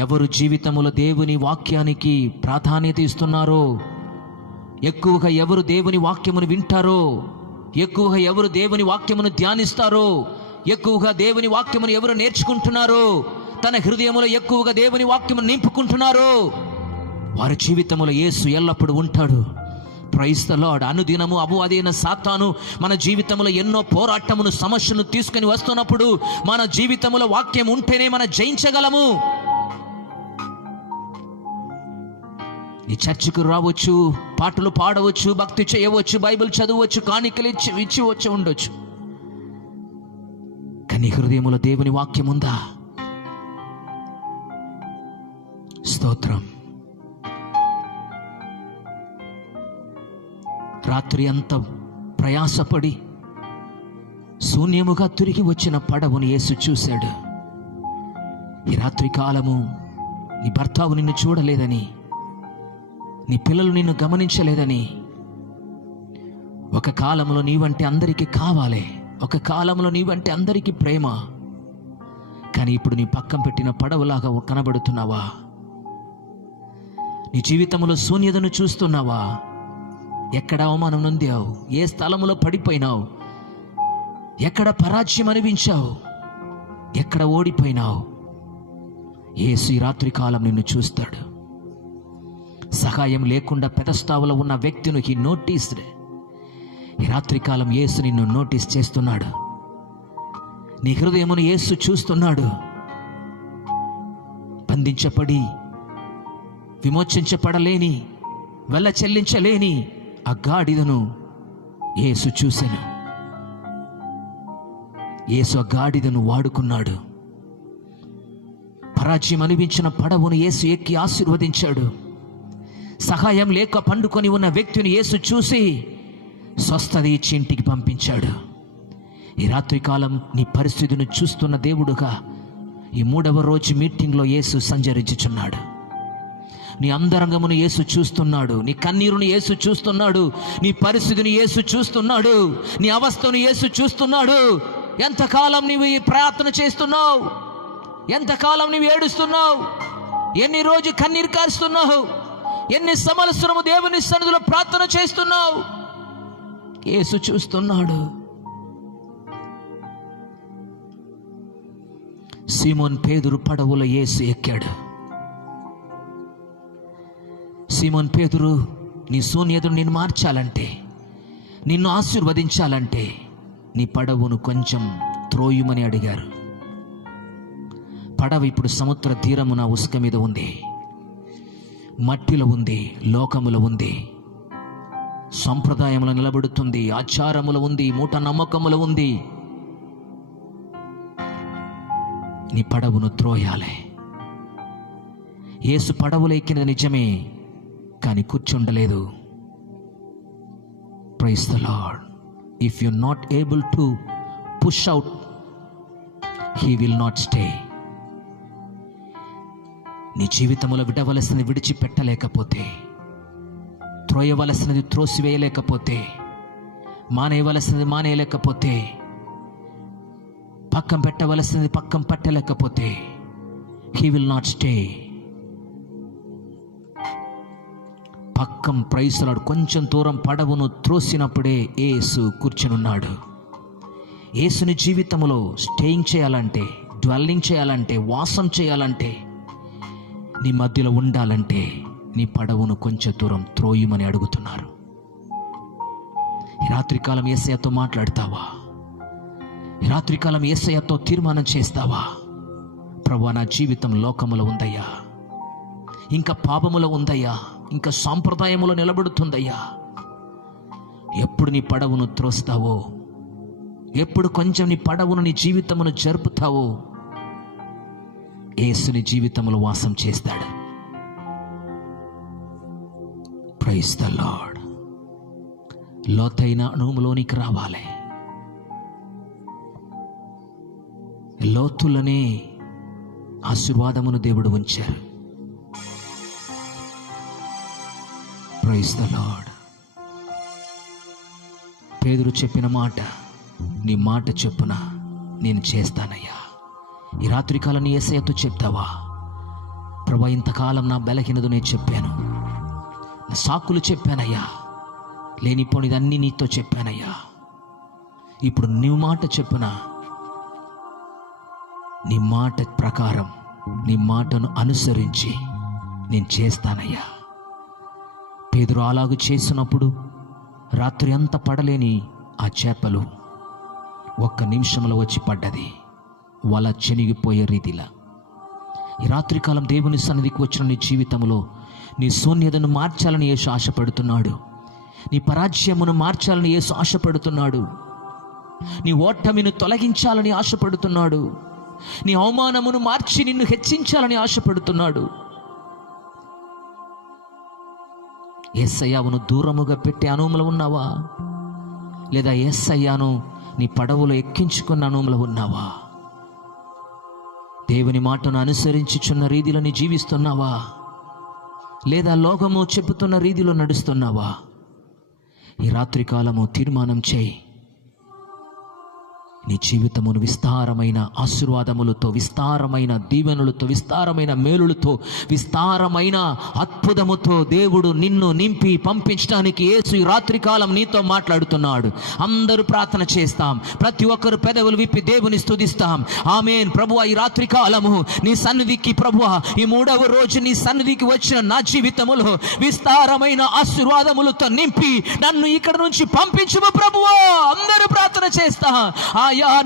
ఎవరు జీవితములో దేవుని వాక్యానికి ప్రాధాన్యత ఇస్తున్నారో, ఎక్కువగా ఎవరు దేవుని వాక్యమును వింటారో, ఎక్కువగా ఎవరు దేవుని వాక్యమును ధ్యానిస్తారో, ఎక్కువగా దేవుని వాక్యమును ఎవరు నేర్చుకుంటున్నారో, తన హృదయములో ఎక్కువగా దేవుని వాక్యమును నింపుకుంటున్నారో, వారి జీవితంలో యేసు ఎల్లప్పుడూ ఉంటాడు. Praise the Lord. అనుదినము అపవాదైన సాతాను మన జీవితంలో ఎన్నో పోరాటమును, సమస్యను తీసుకుని వస్తున్నప్పుడు మన జీవితంలో వాక్యం ఉంటేనే మనం జయించగలము. నీ చర్చికి రావచ్చు, పాటలు పాడవచ్చు, భక్తి చేయవచ్చు, బైబిల్ చదవచ్చు, కాணிకలు ఇచ్చి వచ్చి ఉండొచ్చు, కానీ హృదయములో దేవుని వాక్యం ఉందా? స్తోత్రం. రాత్రి అంతా ప్రయాసపడి శూన్యముగా తిరిగి వచ్చిన పడవను యేసు చూశాడు. ఈ రాత్రి కాలము నీ భర్తావు నిన్ను చూడలేదని, నీ పిల్లలు నిన్ను గమనించలేదని, ఒక కాలంలో నీవంటే అందరికీ కావాలి, ఒక కాలంలో నీవంటే అందరికీ ప్రేమ, కానీ ఇప్పుడు నీ పక్కన పెట్టిన పడవలాగా కనబడుతున్నావా? నీ జీవితంలో శూన్యతను చూస్తున్నావా? ఎక్కడ అవమానం నొందావు? ఏ స్థలములో పడిపోయినావు? ఎక్కడ పరాజయం అనిపించావు? ఎక్కడ ఓడిపోయినావు? యేసు ఈ రాత్రి కాలం నిన్ను చూస్తాడు. సహాయం లేకుండా పెదస్తావులో ఉన్న వ్యక్తిని ఈ నోటీస్, ఈ రాత్రి కాలం యేసు నిన్ను నోటీస్ చేస్తున్నాడు. నీ హృదయమును యేసు చూస్తున్నాడు. బంధించబడి విమోచించబడలేని, వెళ్ళ చెల్లించలేని ఆ గాడిదను యేసు చూసెను. యేసు ఆ గాడిదను వాడుకున్నాడు. పరాజయం అనిపించిన పడవను యేసు ఎక్కి ఆశీర్వదించాడు. సహాయం లేక పండుకొని ఉన్న వ్యక్తిని యేసు చూసి స్వస్థత ఇచ్చి ఇంటికి పంపించాడు. ఈ రాత్రికాలం నీ పరిస్థితిని చూస్తున్న దేవుడుగా ఈ 3వ రోజు మీటింగ్లో యేసు సంచరించుచున్నాడు. నీ అంతరంగమును యేసు చూస్తున్నాడు, నీ కన్నీరుని యేసు చూస్తున్నాడు, నీ పరిస్థితిని యేసు చూస్తున్నాడు, నీ అవస్థను యేసు చూస్తున్నాడు. ఎంతకాలం నీవు ఈ ప్రార్థన చేస్తున్నావు? ఎంతకాలం నీవు ఏడుస్తున్నావు? ఎన్ని రోజు కన్నీరు కారుస్తున్నావు? ఎన్ని సంవత్సరము దేవుని సన్నిధిలో ప్రార్థన చేస్తున్నావు? యేసు చూస్తున్నాడు. సీమోన్ పేతురు పడవలో యేసు ఎక్కాడు. సీమోన్ పేతురు, నీ శూన్యతను నిన్ను మార్చాలంటే, నిన్ను ఆశీర్వదించాలంటే నీ పడవను కొంచెం త్రోయుమని అడిగారు. పడవ ఇప్పుడు సముద్ర తీరమున ఉసుక మీద ఉంది, మట్టిలో ఉంది, లోకములో ఉంది, సంప్రదాయములో నిలబడుతుంది, ఆచారములో ఉంది, మూట నమ్మకములో ఉంది. నీ పడవను త్రోయాలి. యేసు పడవలో ఎక్కినది నిజమే, కానీ కూర్చుండలేదు. Praise the Lord. If you not able to push out, he will not stay. నీ జీవితంలో విడవలసినది విడిచిపెట్టలేకపోతే, త్రోయవలసినది త్రోసివేయలేకపోతే, మానేయవలసినది మానేయలేకపోతే, పక్కం పెట్టవలసినది పక్కం పట్టలేకపోతే, హీ విల్ నాట్ స్టే. పక్కం ప్రైసలాడు కొంచెం దూరం పడవను త్రోసినప్పుడే యేసు కూర్చునున్నాడు. యేసుని జీవితంలో స్టేయింగ్ చేయాలంటే, డ్వెల్లింగ్ చేయాలంటే, వాసం చేయాలంటే, నీ మధ్యలో ఉండాలంటే నీ పడవను కొంచెం దూరం త్రోయమని అడుగుతున్నారు. ఈ రాత్రికాలం యేసయ్యతో మాట్లాడతావా? ఈ రాత్రికాలం యేసయ్యతో తీర్మానం చేస్తావా? ప్రభువా, నా జీవితం లోకములో ఉందయ్యా, ఇంకా పాపములో ఉందయ్యా, ఇంకా సాంప్రదాయములో నిలబడుతుందయ్యా. ఎప్పుడు నీ పడవను త్రోస్తావో, ఎప్పుడు కొంచెం నీ పడవను నీ జీవితమును జరుపుతావో, యేసుని జీవితంలో వాసం చేస్తాడు. Praise the Lord. లోతైన అనుభవంలోనికి రావాలి. లోతులనే ఆశీర్వాదమును దేవుడు ఉంచారు. Praise the Lord. పేతురు చెప్పిన మాట, నీ మాట చెప్పున నేను చేస్తానయ్యా. ఈ రాత్రికాలం నీ యేసయ్యతో చెప్తావా? ప్రభా, ఇంతకాలం నా బలహీనత నేను చెప్పాను, నా సాకులు చెప్పానయ్యా, లేనిపోనిదన్నీ నీతో చెప్పానయ్యా. ఇప్పుడు నీ మాట చెప్పున, నీ మాట ప్రకారం, నీ మాటను అనుసరించి నేను చేస్తానయ్యా. పేతురు అలాగూ చేసినప్పుడు రాత్రి అంతా పడలేని ఆ చేపలు ఒక్క నిమిషంలో వచ్చి పడ్డది, వల చెనిగిపోయే రీతిలా. ఈ రాత్రికాలం దేవుని సన్నిధికి వచ్చిన నీ జీవితంలో నీ శూన్యతను మార్చాలని యేసు ఆశపడుతున్నాడు. నీ పరాజయమును మార్చాలని యేసు ఆశపడుతున్నాడు. నీ ఓటమిని తొలగించాలని ఆశపడుతున్నాడు. నీ అవమానమును మార్చి నిన్ను హెచ్చించాలని ఆశపడుతున్నాడు. యేసయ్యను దూరముగా పెట్టే అనుమలో ఉన్నావా? లేదా యేసయ్యను నీ పడవలో ఎక్కించుకున్న అనుమలో ఉన్నావా? దేవుని మాటను అనుసరించుచున్న రీతిలో నీ జీవిస్తున్నావా? లేదా లోకము చెప్పుతున్న రీతిలో నడుస్తున్నావా? ఈ రాత్రికాలము తీర్మానం చేయి. నీ జీవితమును విస్తారమైన ఆశీర్వాదములతో, విస్తారమైన దీవెనలతో, విస్తారమైన మేలులతో, విస్తారమైన అద్భుతముతో దేవుడు నిన్ను నింపి పంపించడానికి యేసు ఈ రాత్రికాలం నీతో మాట్లాడుతున్నాడు. అందరూ ప్రార్థన చేస్తాం, ప్రతి ఒక్కరు పెదవులు విప్పి దేవుని స్తుతిస్తాం. ఆమేన్. ప్రభువా, ఈ రాత్రికాలము నీ సన్నిధికి, ప్రభువా, ఈ 3వ రోజు నీ సన్నిధికి వచ్చిన నా జీవితములో విస్తారమైన ఆశీర్వాదములతో నింపి నన్ను ఇక్కడ నుంచి పంపించుము ప్రభువా. అందరూ ప్రార్థన చేస్తాం.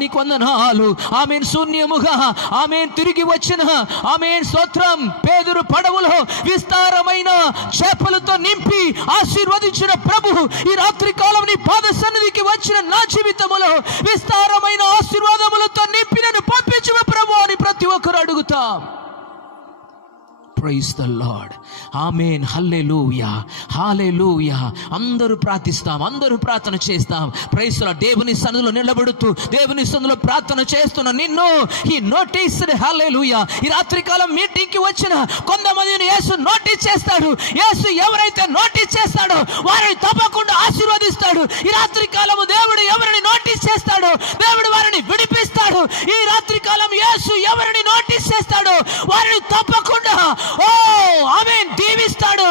నీకు వందనాలు. ఆమేన్. శూన్యముగా ఆమేన్ తిరిగి వచ్చిన ఆమేన్ స్తోత్రం. పేతురు పడవలో విస్తారమైన చేపలతో నింపి ఆశీర్వదించిన ప్రభు ఈ రాత్రి కాలం నీ పాద సన్నిధికి వచ్చిన నా జీవితంలో విస్తారమైన ఆశీర్వాదములతో నింపి నన్ను పంపించుమ ప్రభు అని ప్రతి ఒక్కరు అడుగుతాం. Praise the Lord. ఆమేన్. హల్లెలూయా, హల్లెలూయా. అందరూ ప్రార్థిస్తాం, అందరూ ప్రార్థన చేస్తాం. Praise the Lord. దేవుని సన్నిధిలో నిలబడుతూ దేవుని సన్నిధిలో ప్రార్థన చేస్తున్న నిన్ను ఈ నోటీస్, హల్లెలూయా, ఈ రాత్రికాలం మీటింగ్ కి వచ్చిన కొంతమందిని యేసు నోటీస్ చేస్తాడు. యేసు ఎవరైతే నోటీస్ చేస్తాడో వారిని తప్పకుండా ఆశీర్వదిస్తాడు. ఈ రాత్రికాలము దేవుడు ఎవరిని నోటీస్ చేస్తాడో దేవుడు వారిని విడిపిస్తాడు. ఈ రాత్రికాలం యేసు ఎవరిని నోటీస్ చేస్తాడో వారిని తప్పకుండా ఆమేన్ దీవిస్తాడు.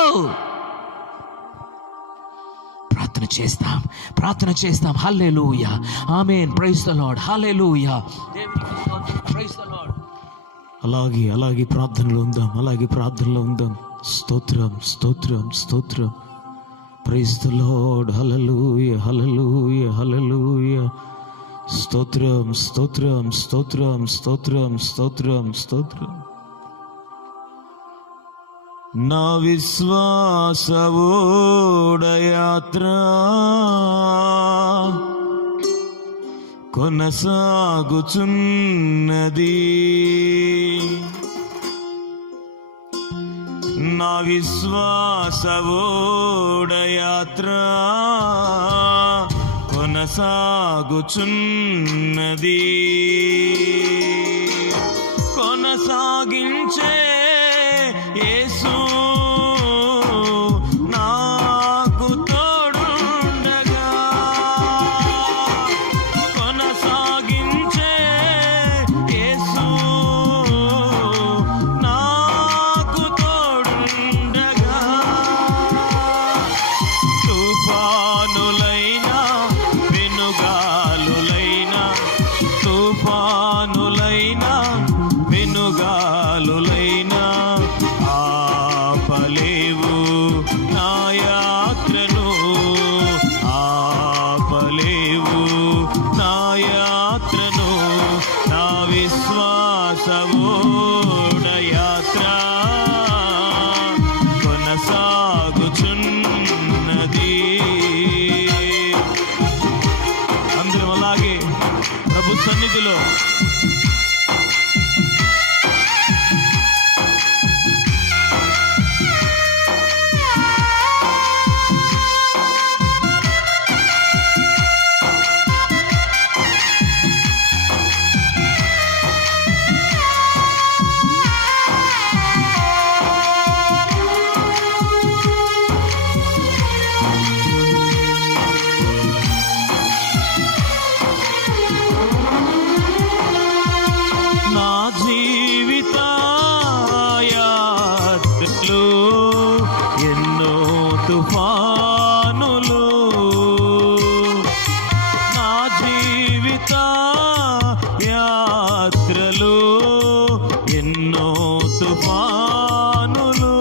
ప్రార్థన చేస్తాం, ప్రార్థన చేస్తాం. హల్లెలూయా, ఆమేన్. Praise the Lord. హల్లెలూయా. Praise the Lord. అలాగే ప్రార్థనలో ఉందాం, అలాగే ప్రార్థనలో ఉందాం. స్తోత్రం, స్తోత్రం, స్తోత్రం. Praise the Lord. హల్లెలూయా, హల్లెలూయా, హల్లెలూయా. స్తోత్రం, స్తోత్రం, స్తోత్రం, స్తోత్రం, స్తోత్రం, స్తోత్రం. నా విశ్వాస ఓడయాత్ర కొనసాగుచున్నది. నా విశ్వాస ఓడయాత్ర కొనసాగుచున్నది. కొనసాగించే యేసు నాకు తోడుండగా, కొనసాగించే యేసు నాకు తోడుండగా, పెనుగాలులైనా ఆపలేవు నా యాత్రను, ఆపలేవు నా యాత్రను. నా విశ్వాసవోడ యాత్ర కొనసాగుచున్నది. అందరం అలాగే ప్రభు సన్నిధిలో ఎన్నో తుఫానులు, నా జీవిత యాత్రలు ఎన్నో తుఫానులు.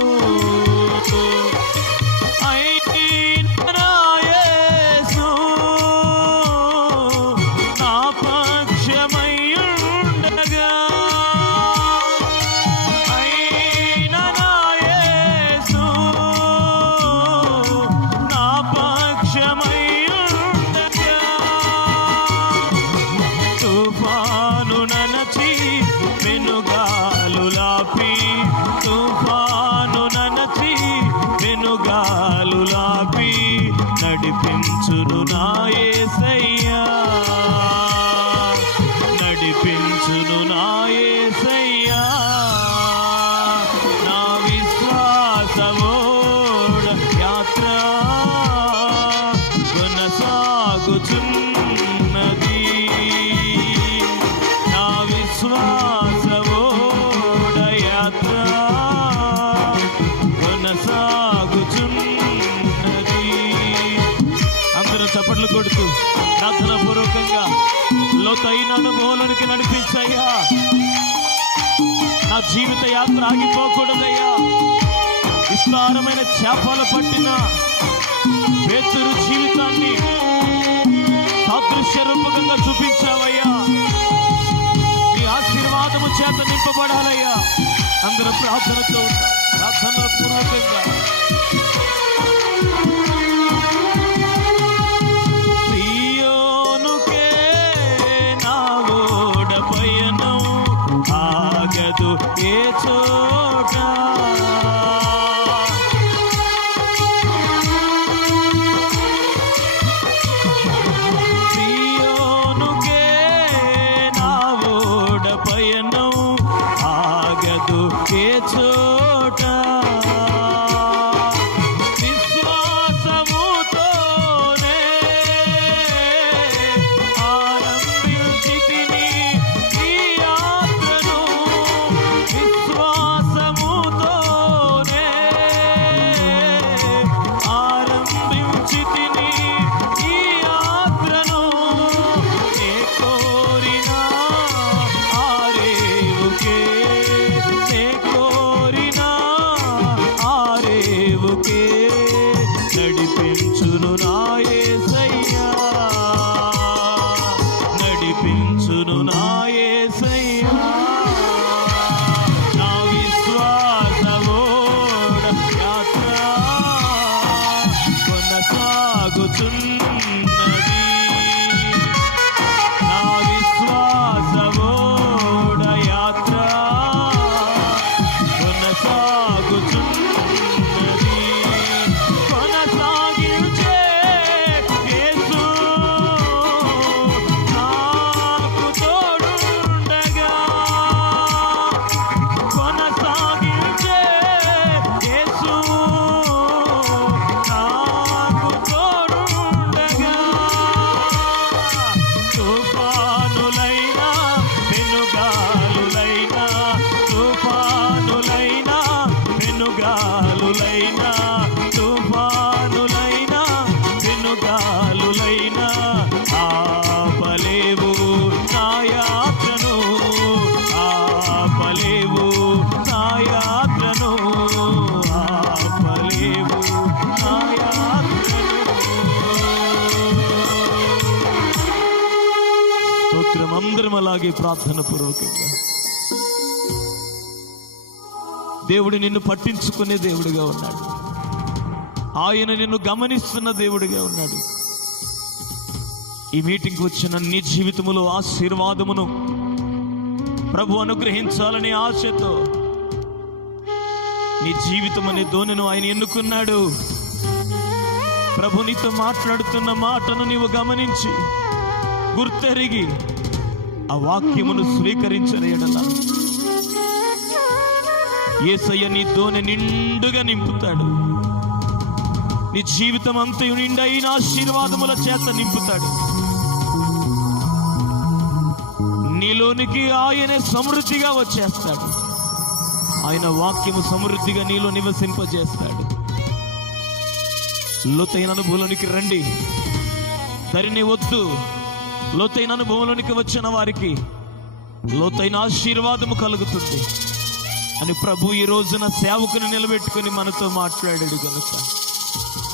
అయినా యేసు నా పక్షమై ఉండగా, తుఫాను ననచి వెనుగాలులాపి నడిపించును నా యేసయ్యా, నడిపించును నా యేసయ్యా. నా విశ్వాసవోడ యాత్ర కొనసాగుచున్నది. నా విశ్వాసవోడ యాత్ర కొనసాగుచున్నది. అందరూ చప్పట్లు కొడుతూ ప్రార్థన పూర్వకంగా లోతైన అనుభవంలోనికి నడిపించయ్యా. నా జీవిత యాత్ర ఆగిపోకూడదయ్యా. విస్తారమైన చేపలు పట్టిన పేతురు జీవితాన్ని సాదృశ్య రూపకంగా చూపించావయ్యా. నీ ఆశీర్వాదము చేత నింపబడాలయ్యా. అందరూ ప్రార్థనతో ప్రార్థనల పూర్వకంగా సియోనుకే నా ఓడ పయనం ఆగదు ఏ చోట. సియోనుకే నా ఓడ పయనం ఆగదు ఏ చోట. విశ్వాసముతోనే ఆరంభించితిని ఈ యాత్రను, విశ్వాస అలాగే ప్రార్థన పూర్వకంగా. దేవుడు నిన్ను పట్టించుకునే దేవుడిగా ఉన్నాడు. ఆయన నిన్ను గమనిస్తున్న దేవుడిగా ఉన్నాడు. ఈ మీటింగ్కి వచ్చిన నీ జీవితములో ఆశీర్వాదమును ప్రభు అనుగ్రహించాలనే ఆశతో నీ జీవితం అనే దోణిను ఆయన ఎన్నుకున్నాడు. ప్రభు నీతో మాట్లాడుతున్న మాటను నీవు గమనించి గుర్తెరిగి ఆ వాక్యమును స్వీకరించిన ఎడల యేసయ్య నీ దోణి నిండుగా నింపుతాడు. నీ జీవితం అంతయు నిండైన ఆశీర్వాదముల చేత నింపుతాడు. నీలోనికి ఆయనే సమృద్ధిగా వచ్చేస్తాడు. ఆయన వాక్యము సమృద్ధిగా నీలో నివసింపజేస్తాడు. లోతైన అనుభవంలోనికి రండి. ధరిని వద్దు. లోతైన అనుభవంలోనికి వచ్చిన వారికి లోతైన ఆశీర్వాదము కలుగుతుంది అని ప్రభు ఈ రోజున సేవకుని నిలబెట్టుకుని మనతో మాట్లాడాడు కనుక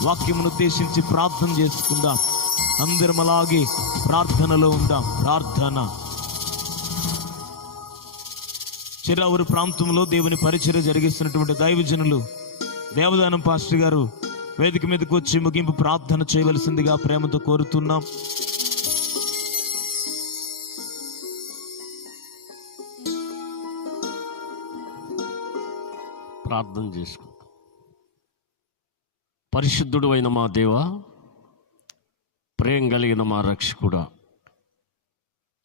వాక్యమును ఉద్దేశించి ప్రార్థన చేసుకుందాం. అందరం అలాగే ప్రార్థనలో ఉందాం. ప్రార్థన. చిరావూరు ప్రాంతంలో దేవుని పరిచర్య జరిగిస్తున్నటువంటి దైవజనులు దేవదానం పాస్టర్ గారు వేదిక మీదకు వచ్చి ముగింపు ప్రార్థన చేయవలసిందిగా ప్రేమతో కోరుతున్నాం. ప్రార్థన చేసుకుంటాం. పరిశుద్ధుడు అయిన మా దేవ, ప్రేమ కలిగిన మా రక్షకుడా,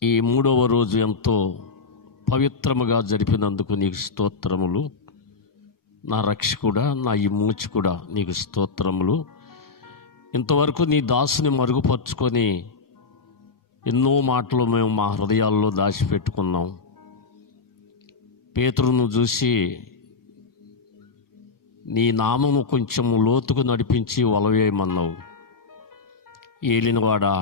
ఈ 3వ రోజు ఎంతో పవిత్రముగా జరిపినందుకు నీకు స్తోత్రములు. నా రక్షకుడా, నా ఈ మూచుకుడా నీకు స్తోత్రములు. ఇంతవరకు నీ దాసుని మరుగుపరుచుకొని ఎన్నో మాటలు మేము మా హృదయాల్లో దాచిపెట్టుకున్నాం. పేతురును చూసి నీ నామము కొంచెం లోతుకు నడిపించి వలవేయమన్నావు. ఏలినవాడా,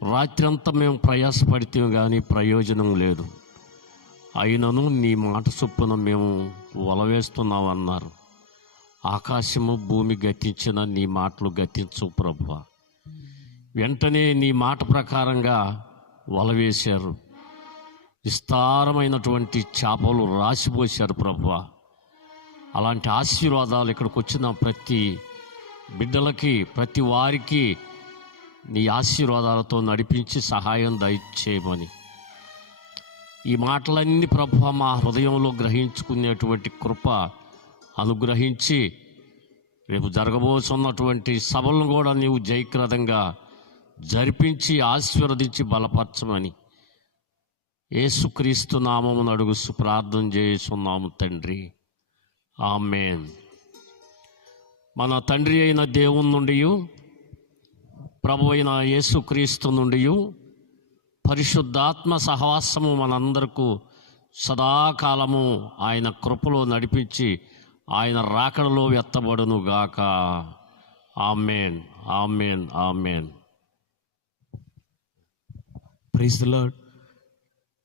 రాత్రంతా మేము ప్రయాసపడితే కానీ ప్రయోజనం లేదు. అయినను నీ మాట చొప్పున మేము వలవేస్తున్నామన్నారు. ఆకాశము భూమి గతించిన నీ మాటలు గతించు ప్రభువా. వెంటనే నీ మాట ప్రకారంగా వలవేశారు. విస్తారమైనటువంటి చేపలు రాసిపోశారు ప్రభువా. అలాంటి ఆశీర్వాదాలు ఇక్కడికి వచ్చిన ప్రతి బిడ్డలకి, ప్రతి వారికి నీ ఆశీర్వాదాలతో నడిపించి సహాయం దయచేయమని, ఈ మాటలన్నీ ప్రభువా మా హృదయంలో గ్రహించుకునేటువంటి కృప అనుగ్రహించి రేపు జరగబోతున్నటువంటి సభలను కూడా నీవు జయప్రదంగా జరిపించి ఆశీర్వదించి బలపరచమని యేసుక్రీస్తు నామమును అడుగు ప్రార్థన చేస్తున్నాము తండ్రి. ఆమేన్. మన తండ్రి అయిన దేవుని నుండి, ప్రభు అయిన యేసుక్రీస్తు నుండి పరిశుద్ధాత్మ సహవాసము మనందరకు సదాకాలము ఆయన కృపలో నడిపించి ఆయన రాకడలో ఎత్తబడును గాక. ఆమేన్, ఆమేన్, ఆమేన్. Praise the Lord.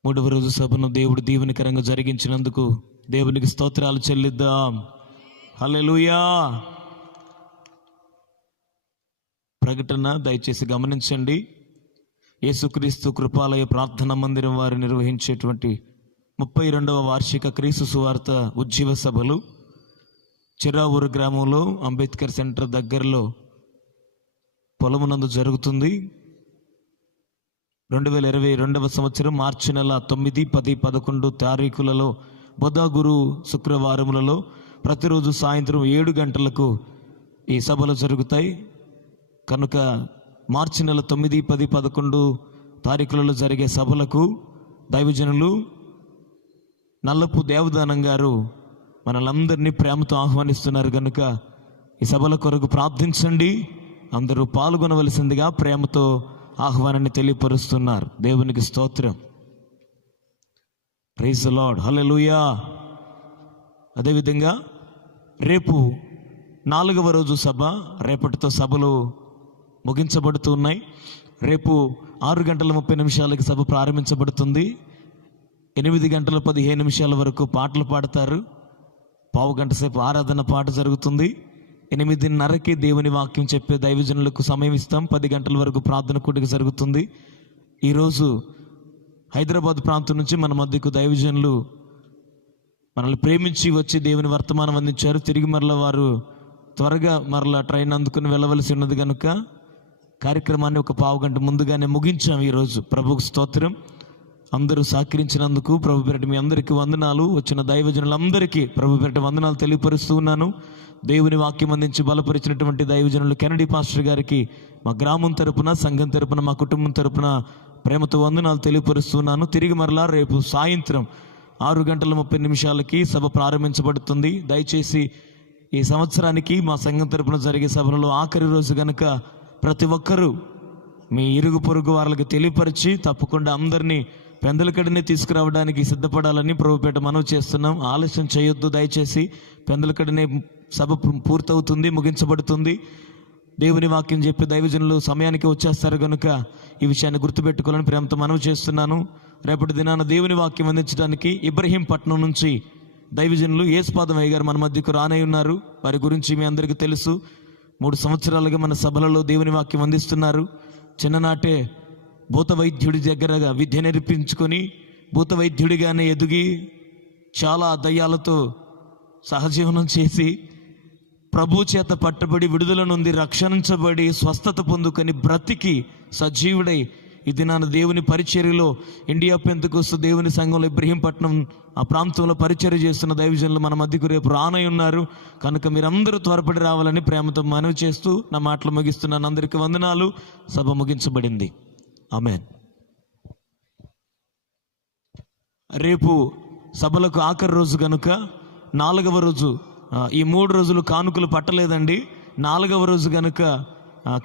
3వ రోజు సభను దేవుడు దీవెనకరంగా జరిగించినందుకు దేవునికి స్తోత్రాలు చెల్లిద్దాం. హల్లెలూయా. ప్రకటన దయచేసి గమనించండి. యేసుక్రీస్తు కృపాలయ ప్రార్థనా మందిరం వారు నిర్వహించేటువంటి 32వ వార్షిక క్రీస్తు సువార్త ఉజ్జీవ సభలు చిరావూరు గ్రామంలో అంబేద్కర్ సెంటర్ దగ్గరలో పొలమునందు జరుగుతుంది. 2022వ సంవత్సరం మార్చి నెల 9, 10, 11 తారీఖులలో బుధ, గురు, శుక్రవారములలో ప్రతిరోజు సాయంత్రం 7 గంటలకు ఈ సభలు జరుగుతాయి. కనుక మార్చి నెల 9, 10, 11 తారీఖులలో జరిగే సభలకు దైవజనులు నల్లపు దేవదానం గారు మనలందరినీ ప్రేమతో ఆహ్వానిస్తున్నారు. కనుక ఈ సభల కొరకు ప్రార్థించండి. అందరూ పాల్గొనవలసిందిగా ప్రేమతో ఆహ్వానాన్ని తెలియపరుస్తున్నారు. దేవునికి స్తోత్రం. Praise the Lord. హల్లెలూయా. అదేవిధంగా రేపు 4వ రోజు సభ, రేపటితో సభలు ముగించబడుతూ ఉన్నాయి. రేపు 6:30 సభ ప్రారంభించబడుతుంది. 8:15 వరకు పాటలు పాడతారు. పావు గంట సేపు ఆరాధన పాట జరుగుతుంది. 8:30కి దేవుని వాక్యం చెప్పే దైవజనులకు సమయం ఇస్తాం. 10 గంటల వరకు ప్రార్థన కూడిక జరుగుతుంది. ఈరోజు హైదరాబాద్ ప్రాంతం నుంచి మన మధ్యకు దైవజనులు మనల్ని ప్రేమించి వచ్చి దేవుని వర్తమానం అందించారు. తిరిగి మరలా వారు త్వరగా మరలా ట్రైన్ అందుకుని వెళ్ళవలసి ఉన్నది కనుక కార్యక్రమాన్ని ఒక పావు గంట ముందుగానే ముగించాం. ఈరోజు ప్రభుకు స్తోత్రం. అందరూ సహకరించినందుకు ప్రభు పేరిట మీ అందరికీ వందనాలు. వచ్చిన దైవజనులందరికీ ప్రభు పేరిట వందనాలు తెలియపరుస్తూ ఉన్నాను. దేవుని వాక్యం అందించి బలపరిచినటువంటి దైవజనులు కెనడీ పాస్టర్ గారికి మా గ్రామం తరపున, సంఘం తరపున, మా కుటుంబం తరపున ప్రేమతో వందనాలు తెలియపరుస్తున్నాను. తిరిగి మరలా రేపు సాయంత్రం 6:30 సభ ప్రారంభించబడుతుంది. దయచేసి ఈ సంవత్సరానికి మా సంఘం తరపున జరిగే సభలలో ఆఖరి రోజు కనుక ప్రతి ఒక్కరూ మీ ఇరుగు పొరుగు వాళ్ళకి తెలియపరిచి తప్పకుండా అందరినీ పెందలకడనే తీసుకురావడానికి సిద్ధపడాలని ప్రభుపేట మనవి చేస్తున్నాం. ఆలస్యం చేయొద్దు దయచేసి. పెందలకడనే సభ పూర్తవుతుంది, ముగించబడుతుంది. దేవుని వాక్యం చెప్పి దైవజనులు సమయానికి వచ్చేస్తారు కనుక ఈ విషయాన్ని గుర్తుపెట్టుకోవాలని ప్రేమతో మనవి చేస్తున్నాను. రేపటి దినాన దేవుని వాక్యం అందించడానికి ఇబ్రహీంపట్నం నుంచి దైవజనులు యేసుపాదమయ్య గారు మన మధ్యకు రానై ఉన్నారు. వారి గురించి మీ అందరికీ తెలుసు. 3 సంవత్సరాలుగా మన సభలలో దేవుని వాక్యం అందిస్తున్నారు. చిన్ననాటే భూత వైద్యుడి దగ్గరగా విద్య నేర్పించుకొని భూత వైద్యుడిగానే ఎదిగి చాలా దయ్యాలతో సహజీవనం చేసి ప్రభు చేత పట్టబడి విడుదల నుండి రక్షించబడి స్వస్థత పొందుకొని బ్రతికి సజీవుడై ఈ దినాన దేవుని పరిచర్యలో ఇండియా పెంతెకోస్తు దేవుని సంఘంలో ఇబ్రహీంపట్నం ఆ ప్రాంతంలో పరిచర్య చేస్తున్న దైవజనులు మన మధ్యకు రేపు రానై ఉన్నారు కనుక మీరందరూ త్వరపడి రావాలని ప్రేమతో మనవి చేస్తూ నా మాటలు ముగిస్తున్నాను. అందరికీ వందనాలు. సభ ముగించబడింది. ఆమేన్. రేపు సభలకు ఆఖరి రోజు కనుక 4వ రోజు, ఈ 3 రోజులు కానుకలు పట్టలేదండి. 4వ రోజు కనుక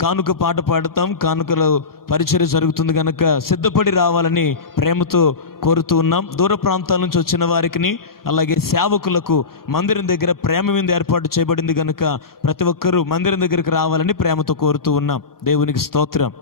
కానుక పాట పాడతాం. కానుకలో పరిచర్య జరుగుతుంది కనుక సిద్ధపడి రావాలని ప్రేమతో కోరుతూ ఉన్నాం. దూర ప్రాంతాల నుంచి వచ్చిన వారికి అలాగే సేవకులకు మందిరం దగ్గర ప్రేమ మీద ఏర్పాటు చేయబడింది కనుక ప్రతి ఒక్కరూ మందిరం దగ్గరికి రావాలని ప్రేమతో కోరుతూ ఉన్నాం. దేవునికి స్తోత్రం.